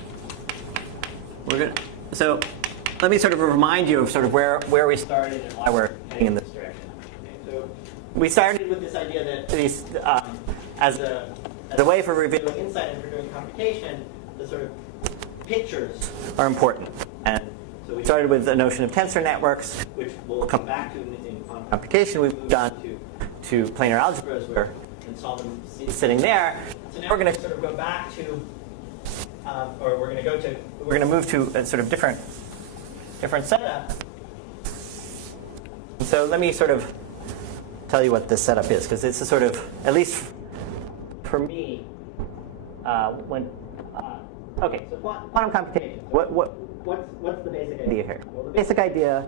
So let me sort of remind you of sort of where we started and why we're heading in this direction. Okay, so we started with this idea that these, as a way for revealing insight and for doing computation, the sort of pictures are important. And so we started with the notion of tensor networks, which we'll come back to in quantum computation. We've moved on to planar algebras, where we can solve them sitting there. So now we're going to sort of go back to, or we're going to move to a sort of different setup. So let me sort of tell you what this setup is, because it's a sort of, at least for me, okay, so quantum computation. What's the basic idea here? Well, the basic idea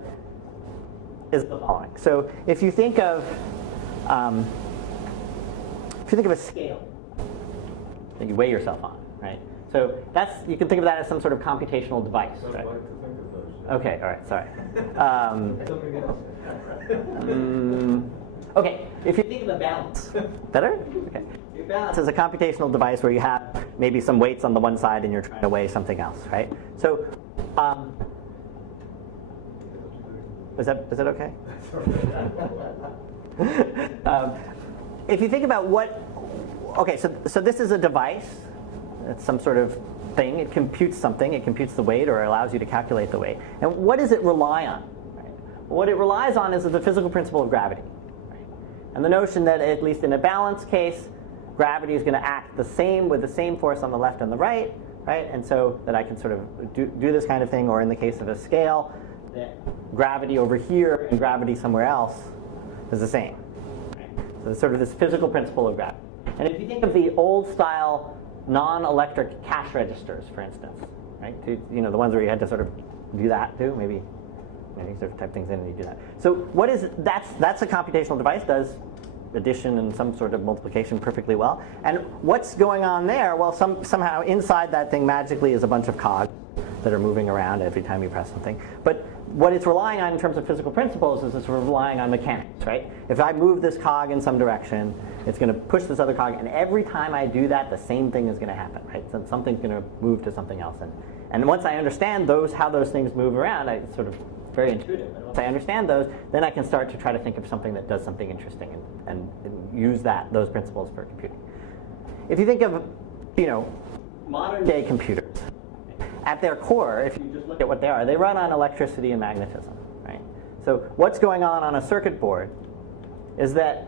is the following. So if you think of a scale that you weigh yourself on, right? So you can think of that as some sort of computational device, I'd right? like to think of those. Okay, all right, sorry. Okay, if you think of a balance, better? Okay. Your balance is a computational device where you have maybe some weights on the one side and you're trying to weigh something else, right? So, is that okay? If you think about so this is a device. It's some sort of thing. It computes something. It computes the weight, or allows you to calculate the weight. And what does it rely on? Right? What it relies on is the physical principle of gravity. Right? And the notion that, at least in a balance case, gravity is going to act the same with the same force on the left and the right, right? And so that I can sort of do this kind of thing, or in the case of a scale, that gravity over here and gravity somewhere else is the same. Right? So it's sort of this physical principle of gravity. And if you think of the old style non-electric cash registers, for instance, right? The ones where you had to sort of do that too, maybe sort of type things in and you do that. So that's a computational device, does addition and some sort of multiplication perfectly well. And what's going on there? Well, somehow inside that thing magically is a bunch of cogs that are moving around every time you press something. But what it's relying on in terms of physical principles is it's relying on mechanics, right? If I move this cog in some direction, it's going to push this other cog, and every time I do that, the same thing is going to happen, right? So something's going to move to something else. And once I understand how those things move around, it's sort of very intuitive. And once I understand those, then I can start to try to think of something that does something interesting and use those principles for computing. If you think of, modern day computers, at their core, if you just look at what they are, they run on electricity and magnetism, right? So what's going on a circuit board is that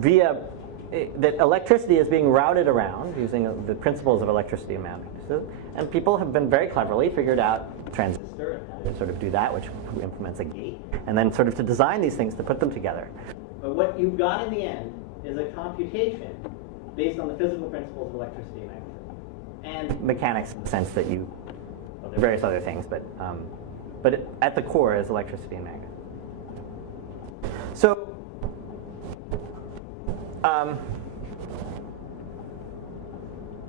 that electricity is being routed around using the principles of electricity and magnetism, and people have been very cleverly figured out a transistor and how to sort of do that, which implements a gate, and then sort of to design these things to put them together. But what you've got in the end is a computation based on the physical principles of electricity and magnetism. And mechanics in the sense that there are various other things, but at the core is electricity and magnetism. So,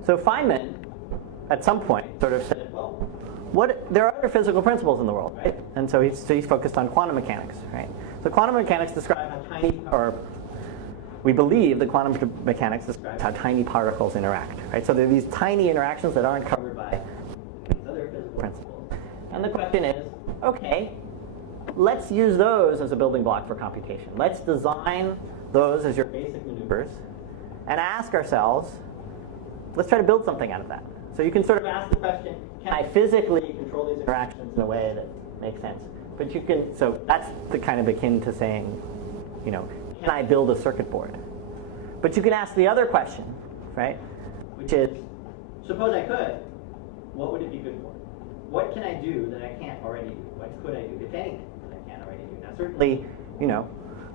Feynman, at some point, sort of said, well, there are other physical principles in the world, right? And so he's focused on quantum mechanics, right? So quantum mechanics describe how we believe that quantum mechanics describes how tiny particles interact, right? So there are these tiny interactions that aren't covered by these other physical principles. And the question is, okay, let's use those as a building block for computation. Let's design those as your basic maneuvers and ask ourselves, let's try to build something out of that. So you can sort of ask the question, can I physically control these interactions in a way that makes sense? But so that's the kind of akin to saying, can I build a circuit board? But you can ask the other question, right? Which is, suppose I could, what would it be good for? What can I do that I can't already do? What could I do, if anything, that I can't already do? Now, certainly,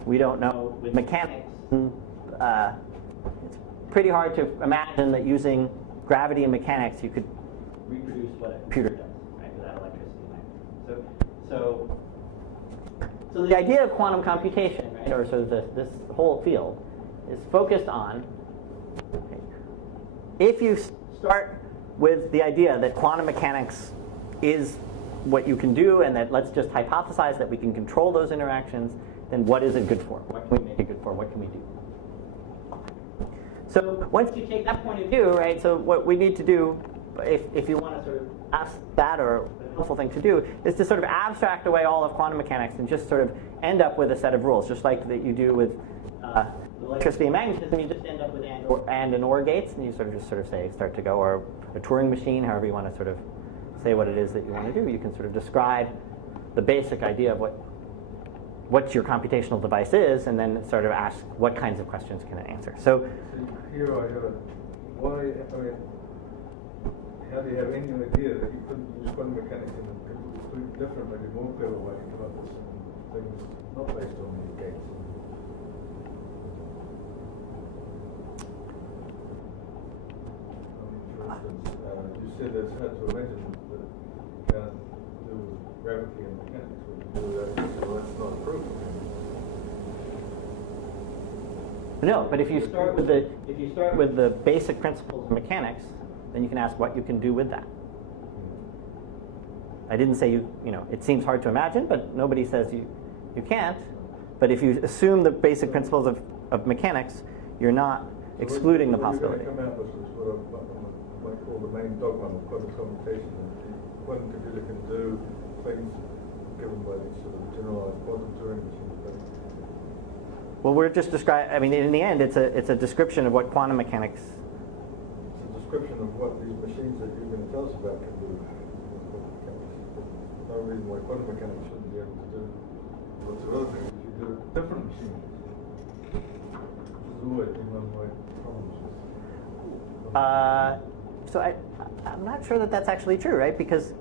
we don't know with mechanics. It's pretty hard to imagine that using gravity and mechanics you could reproduce what a computer does, right, without electricity and magnetism. So the idea of quantum computation, right, or sort of this whole field, is focused on, if you start with the idea that quantum mechanics is what you can do, and that let's just hypothesize that we can control those interactions, then what is it good for? What can we make it good for? What can we do? So once you take that point of view, right, so what we need to do, if you want to sort of ask that, or a helpful thing to do, is to sort of abstract away all of quantum mechanics and just sort of end up with a set of rules, just like that you do with electricity and magnetism. You just end up with and OR gates, and you sort of say start to go, or a Turing machine, however you want to sort of say what it is that you want to do. You can sort of describe the basic idea of what your computational device is, and then sort of ask what kinds of questions can it answer. So here I have how do you have any idea that you couldn't use quantum mechanics in a completely different, maybe more clever way to come up with some things not based on these gates? For instance, you said it's hard to imagine that you can't do with gravity and mechanics. Well, that's not a proof. no, but if you start with the basic principles of mechanics, then you can ask what you can do with that. I didn't say it seems hard to imagine, but nobody says you can't. But if you assume the basic principles of mechanics, you're not excluding the possibility. We're going to come out with what I might call the main dogma of quantum computation. The quantum computer can do things given by these sort of generalized quantum Turing machines. Well, we're just describing. I mean, in the end, it's a description of what quantum mechanics. It's a description of what these machines that you're going to tell us about can do. No reason why quantum mechanics shouldn't be able to do lots of other things if you do a different machine. There's always been one way problems with. So I'm not sure that that's actually true, right? Because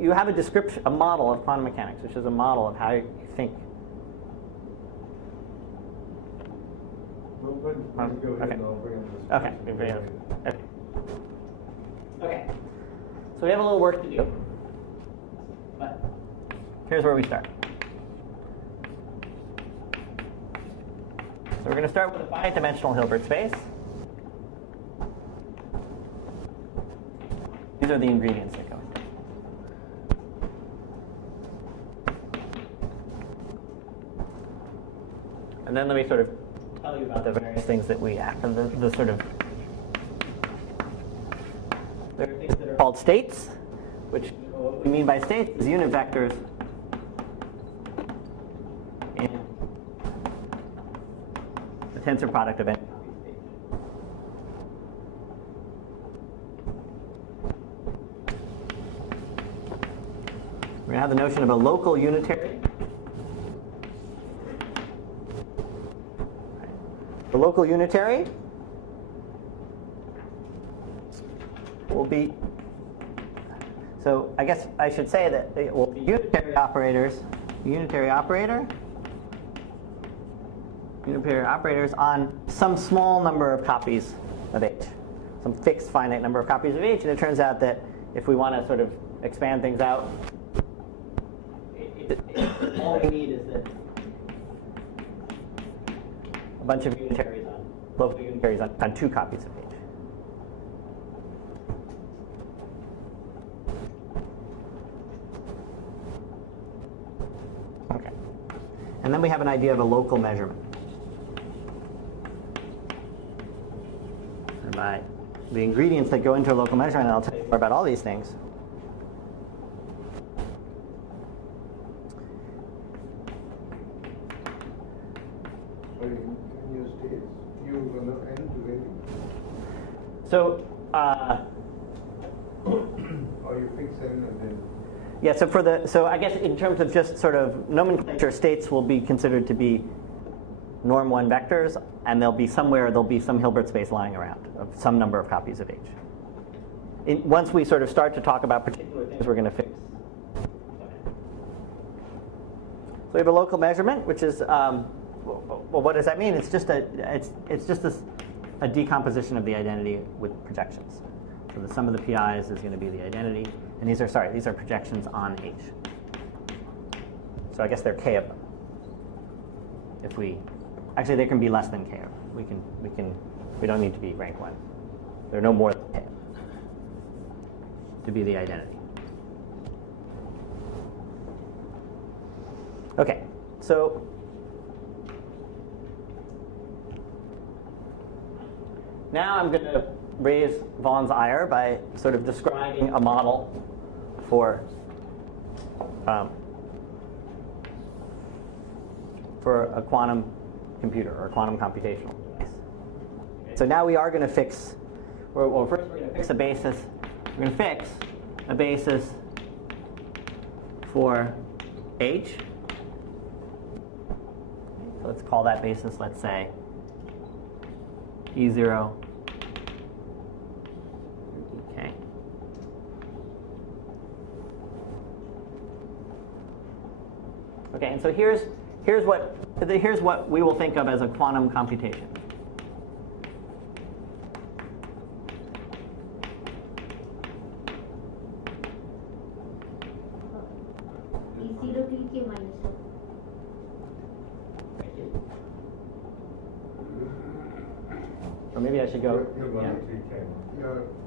you have a model of quantum mechanics, which is a model of how you think. Well, go ahead and I'll bring up this. Okay. So we have a little work to do. But here's where we start. So we're going to start with a finite dimensional Hilbert space. These are the ingredients that go into it. And then let me sort of tell you about the various things that we have, and the sort of, there are things that are called states, which what we mean by states is unit vectors and the tensor product of any copy state. We're going to have the notion of a local unitary. The local unitary will be, so I guess I should say that it will be unitary operators on some small number of copies of H, some fixed finite number of copies of H. And it turns out that if we want to sort of expand things out, all we need is that a bunch of unitaries on, local unitaries on 2 copies of H. Okay. And then we have an idea of a local measurement. And by the ingredients that go into a local measurement, and I'll tell you more about all these things. So, or you fix them and then. Yeah. So I guess in terms of just sort of nomenclature, states will be considered to be norm 1 vectors, and there'll be some Hilbert space lying around of some number of copies of H. Once we sort of start to talk about particular things we're going to fix. So we have a local measurement, which is well, what does that mean? It's just a decomposition of the identity with projections. So the sum of the PIs is going to be the identity, and these are projections on H. So I guess there are K of them. Actually there can be less than K of them. We don't need to be rank 1. There are no more than K to be the identity. Okay, so now I'm going to raise Vaughan's ire by sort of describing a model for a quantum computer or a quantum computational device. So now we are going to fix, well, first we're going to fix a basis. We're going to fix a basis for H. So let's call that basis, let's say, E0. Okay. Okay, and so here's what we will think of as a quantum computation. E0 to K minus 1. Or maybe I should go. You're going Yeah. to 3K.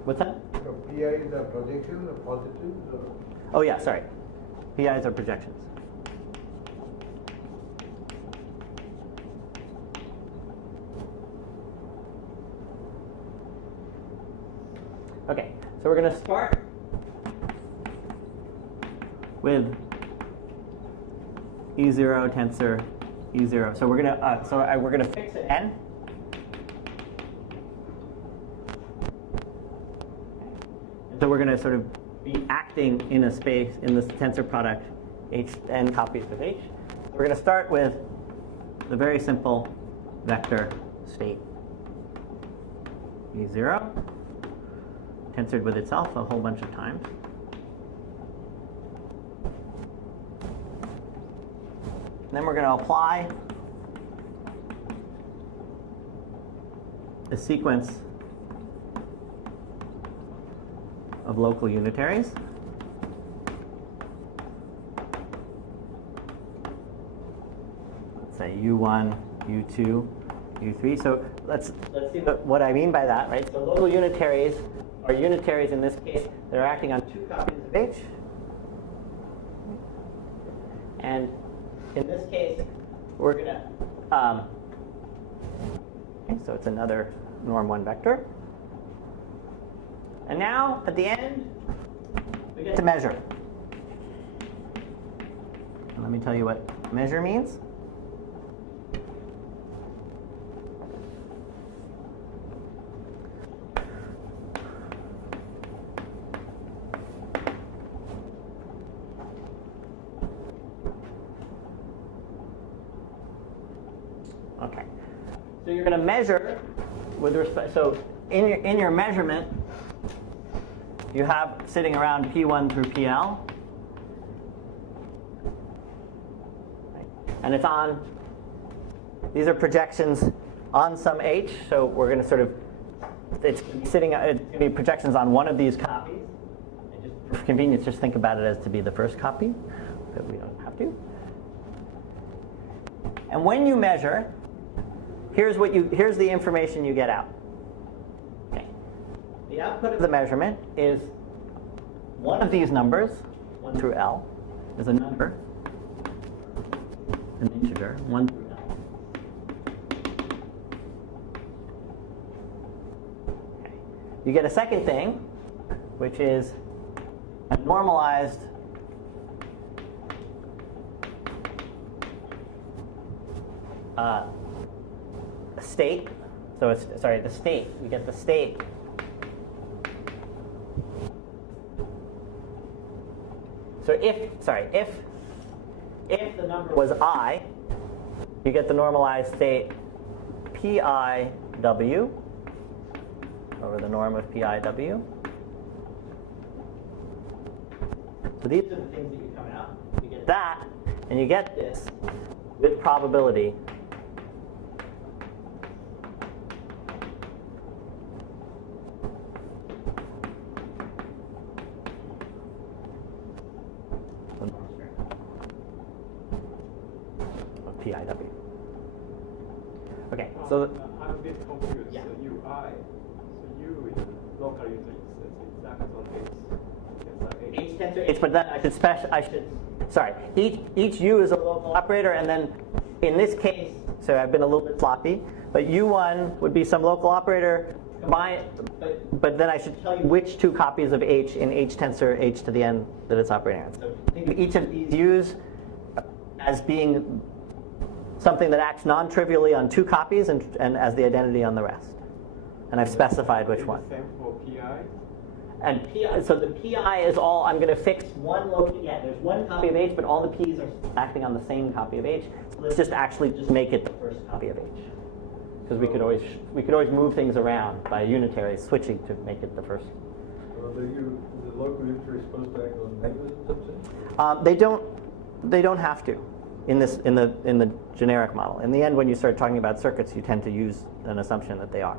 What's that? Your PIs are projections or positives or? Oh yeah, sorry. PIs are projections. Okay, so we're going to start with E0 tensor E0. So we're going to fix an n. So we're going to sort of be acting in a space in this tensor product n copies of H. So we're going to start with the very simple vector state E0, tensored with itself a whole bunch of times. And then we're going to apply a sequence of local unitaries. Let's say U1, U2, U3. So let's see what I mean by that, right? So local unitaries are unitaries in this case that are acting on 2 copies of H. And in this case, we're going to, okay, so it's another norm 1 vector. And now, at the end, we get to measure. And let me tell you what measure means. Okay. So you're going to measure with respect, so in your measurement, you have sitting around P1 through PL. And it's on, these are projections on some H, so we're going to sort of, it's going to be projections on one of these copies. And just for convenience, just think about it as to be the first copy, but we don't have to. And when you measure, here's the information you get out. Okay. The output of the measurement is one of these numbers, 1 through L, is a number, an integer, 1 through L. Okay. You get a second thing, which is a normalized state. So it's, sorry, the state. We get the state. So if the number was I, you get the normalized state PIW over the norm of PIW. So these are the things that you come out. You get that, and you get this with probability. PIW. Okay, so I'm a bit confused. Yeah. So UI, so U is local unit, it's exact on H. H tensor H, but then sorry, each U is a local operator, and then in this case, so I've been a little bit sloppy, but U1 would be some local operator, but then I should tell you which 2 copies of H in H tensor H to the n that it's operating on. So think of each of these U's as being something that acts non-trivially on 2 copies and as the identity on the rest. And I've specified which one. Same for PI? And PI, so the PI is all, I'm going to fix one local, yeah, there's one copy of H, but all the P's are acting on the same copy of H. So let's just actually just make it the first copy of H. Because we could always move things around by unitary switching to make it the first. The local unitary supposed to act on negatives? They don't have to. In the generic model. In the end, when you start talking about circuits, you tend to use an assumption that they are,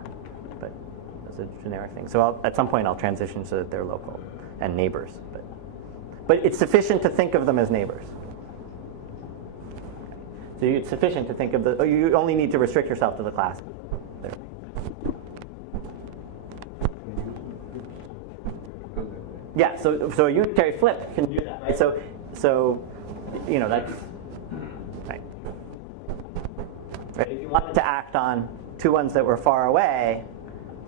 but as a generic thing. So at some point, I'll transition so that they're local and neighbors. But it's sufficient to think of them as neighbors. So it's sufficient to think of you only need to restrict yourself to the class. There. Yeah. So a unitary flip can do that, right? So you know that's. Right. If you wanted to act on 2 ones that were far away,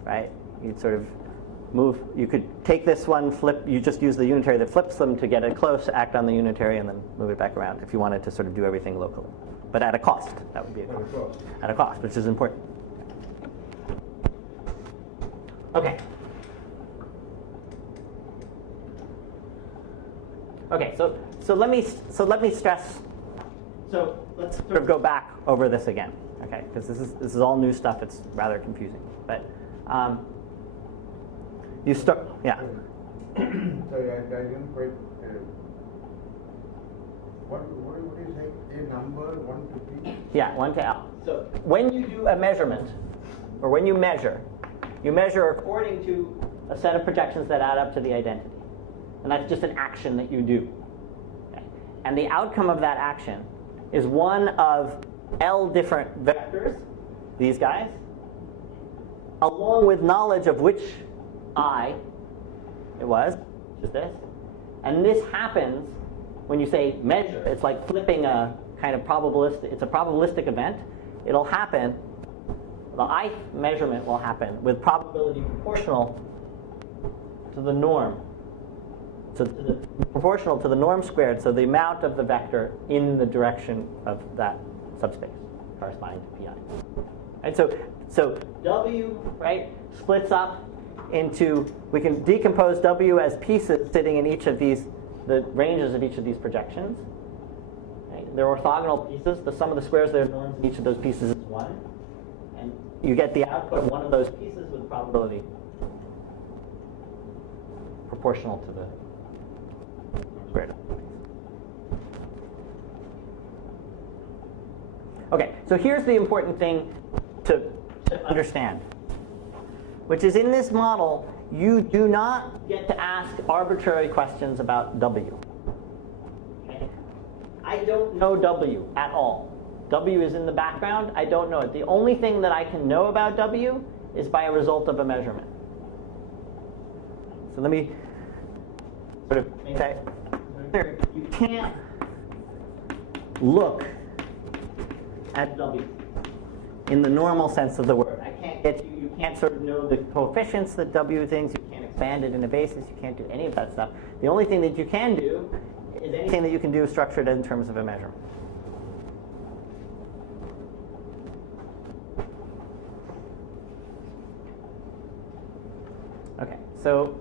right, you'd sort of move. You could take this one, flip. You just use the unitary that flips them to get it close, act on the unitary, and then move it back around if you wanted to sort of do everything locally. But at a cost. That would be a cost. At a cost, which is important. Okay. Okay, so let me stress. So let's sort of go back over this again, okay? Because this is all new stuff. It's rather confusing. But you start, yeah. Sorry, I didn't quite. What do you say? A number 1 to P? Yeah, 1 to L. So when you do a measurement, or when you measure according to a set of projections that add up to the identity, and that's just an action that you do. Okay? And the outcome of that action is one of L different vectors, these guys, along with knowledge of which I, it was, just this. And this happens when you say measure. It's like flipping a kind of probabilistic, it's a probabilistic event. It'll happen, the ith measurement will happen with probability proportional to the norm. So proportional to the norm squared, so the amount of the vector in the direction of that subspace corresponding to pi. Right, so W, right, splits up into, we can decompose W as pieces sitting in each of these, the ranges of each of these projections. Right? They're orthogonal pieces. The sum of the squares of their norms in each of those pieces is 1. And you get the output of one of those pieces with probability proportional to the squared. Okay, so here's the important thing to understand, which is in this model, you do not get to ask arbitrary questions about W. Okay? I don't know W at all. W is in the background. I don't know it. The only thing that I can know about W is by a result of a measurement. So let me sort of make that clear. You can't look at W in the normal sense of the word. I can't get you can't sort of know the coefficients that W things, you can't expand it in a basis, you can't do any of that stuff. The only thing that you can do is anything that you can do structured in terms of a measurement. Okay, so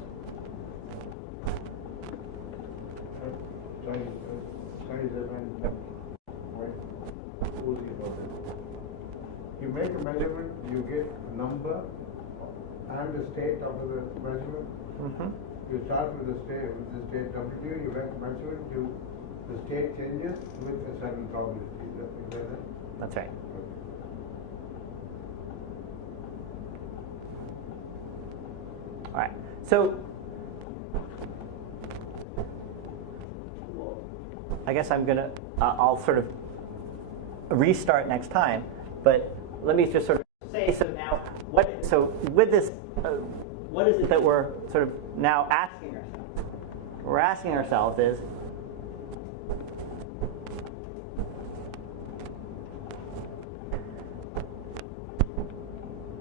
Sorry, Zeph, who's about it? You make a measurement, you get a number and the state of the measurement. mm-hmm. You start with the state W, you make a measurement, the state changes with a certain probability. Is that it? That's right. All right. So I guess I'm gonna I'll sort of restart next time, but let me just sort of say, so now with this what is it that we're sort of now asking ourselves? What we're asking ourselves is,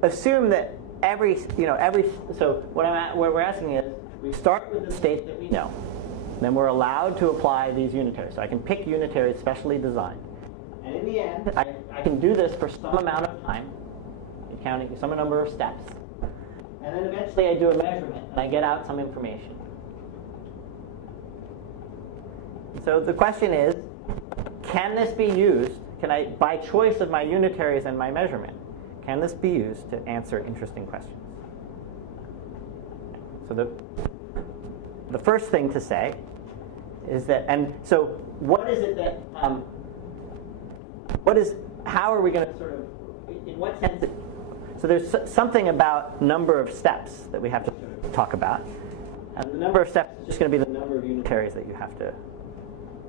assume that so what we're asking is, we start with the state that we know, then we're allowed to apply these unitaries. So I can pick unitaries specially designed. And in the end, I can do this for some amount of time, counting some number of steps. And then eventually I do a measurement and I get out some information. So the question is, can this be used, by choice of my unitaries and my measurement, can this be used to answer interesting questions? So the first thing to say is that, and so what is it that, how are we going to sort of, in what sense, so there's something about number of steps that we have to sort of talk about. And the number of steps is just going to be the number of unitaries that you have to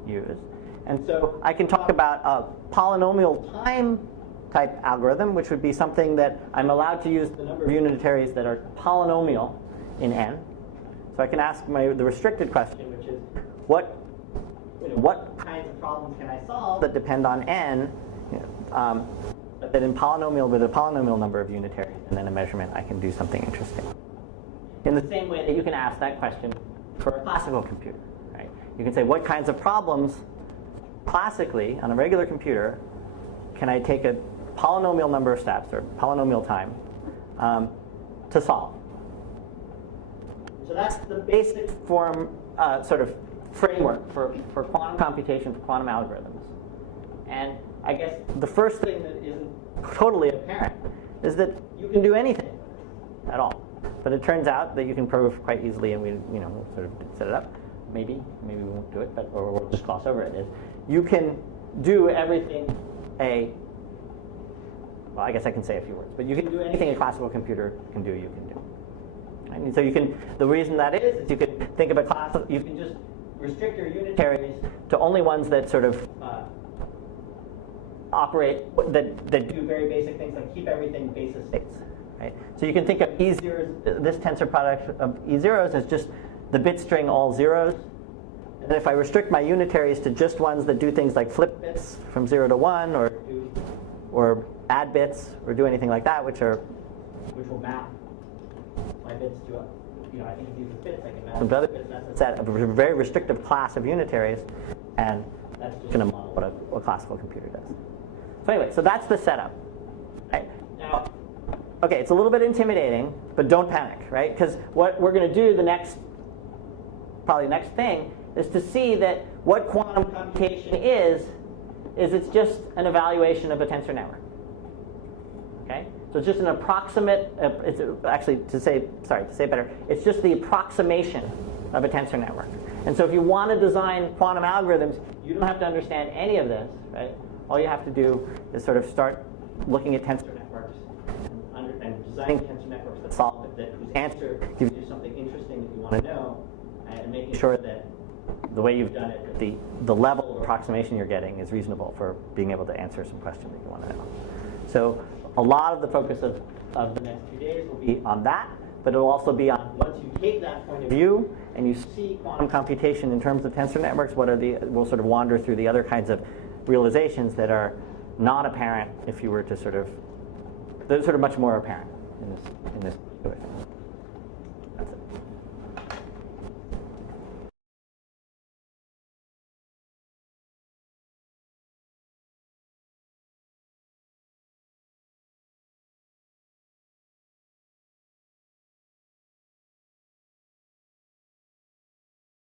use. And so I can talk about a polynomial time type algorithm, which would be something that I'm allowed to use the number of unitaries that are polynomial in n. So I can ask the restricted question, which is, what kinds of problems can I solve that depend on n, but that in polynomial with a polynomial number of unitaries, and then a measurement, I can do something interesting. In the same way that you can ask that question for a classical computer, right? You can say, what kinds of problems classically on a regular computer can I take a polynomial number of steps or polynomial time to solve? So that's the basic form, sort of framework for quantum computation, for quantum algorithms. And I guess the first thing that isn't totally apparent is that you can do anything at all. But it turns out that you can prove quite easily, and we'll sort of set it up. Maybe we won't do it, or we'll just gloss over it. Is you can do everything well, I guess I can say a few words, but you can do anything a classical computer can do, you can do. And so the reason that is you can think of you can just restrict your unitaries to only ones that sort of operate, that do very basic things like keep everything basis states. right? So you can think of E0s, this tensor product of E0s as just the bit string all zeros. And if I restrict my unitaries to just ones that do things like flip bits from 0 to 1 or add bits or do anything like that, which will map my bits to I think of these as bits, I can map them to other bits. That's a set of a very restrictive class of unitaries, and that's just going to model what a classical computer does. So anyway, so that's the setup. Right? Now, okay, it's a little bit intimidating, but don't panic, right? Because what we're going to do probably the next thing is to see that what quantum computation is it's just an evaluation of a tensor network. Okay? So it's just an approximate, it's actually, to say it better, it's just the approximation of a tensor network. And so if you want to design quantum algorithms, you don't have to understand any of this, right? All you have to do is sort of start looking at tensor networks and designing tensor networks that solve it, whose answer gives you something interesting that you want to know, and making sure that the way you've done it, the level of approximation you're getting is reasonable for being able to answer some question that you want to know. So a lot of the focus of the next few days will be on that, but it'll also be on once you take that point of view and you see quantum computation in terms of tensor networks, we'll sort of wander through the other kinds of realizations that are not apparent if you were to they're sort of much more apparent in this particular thing.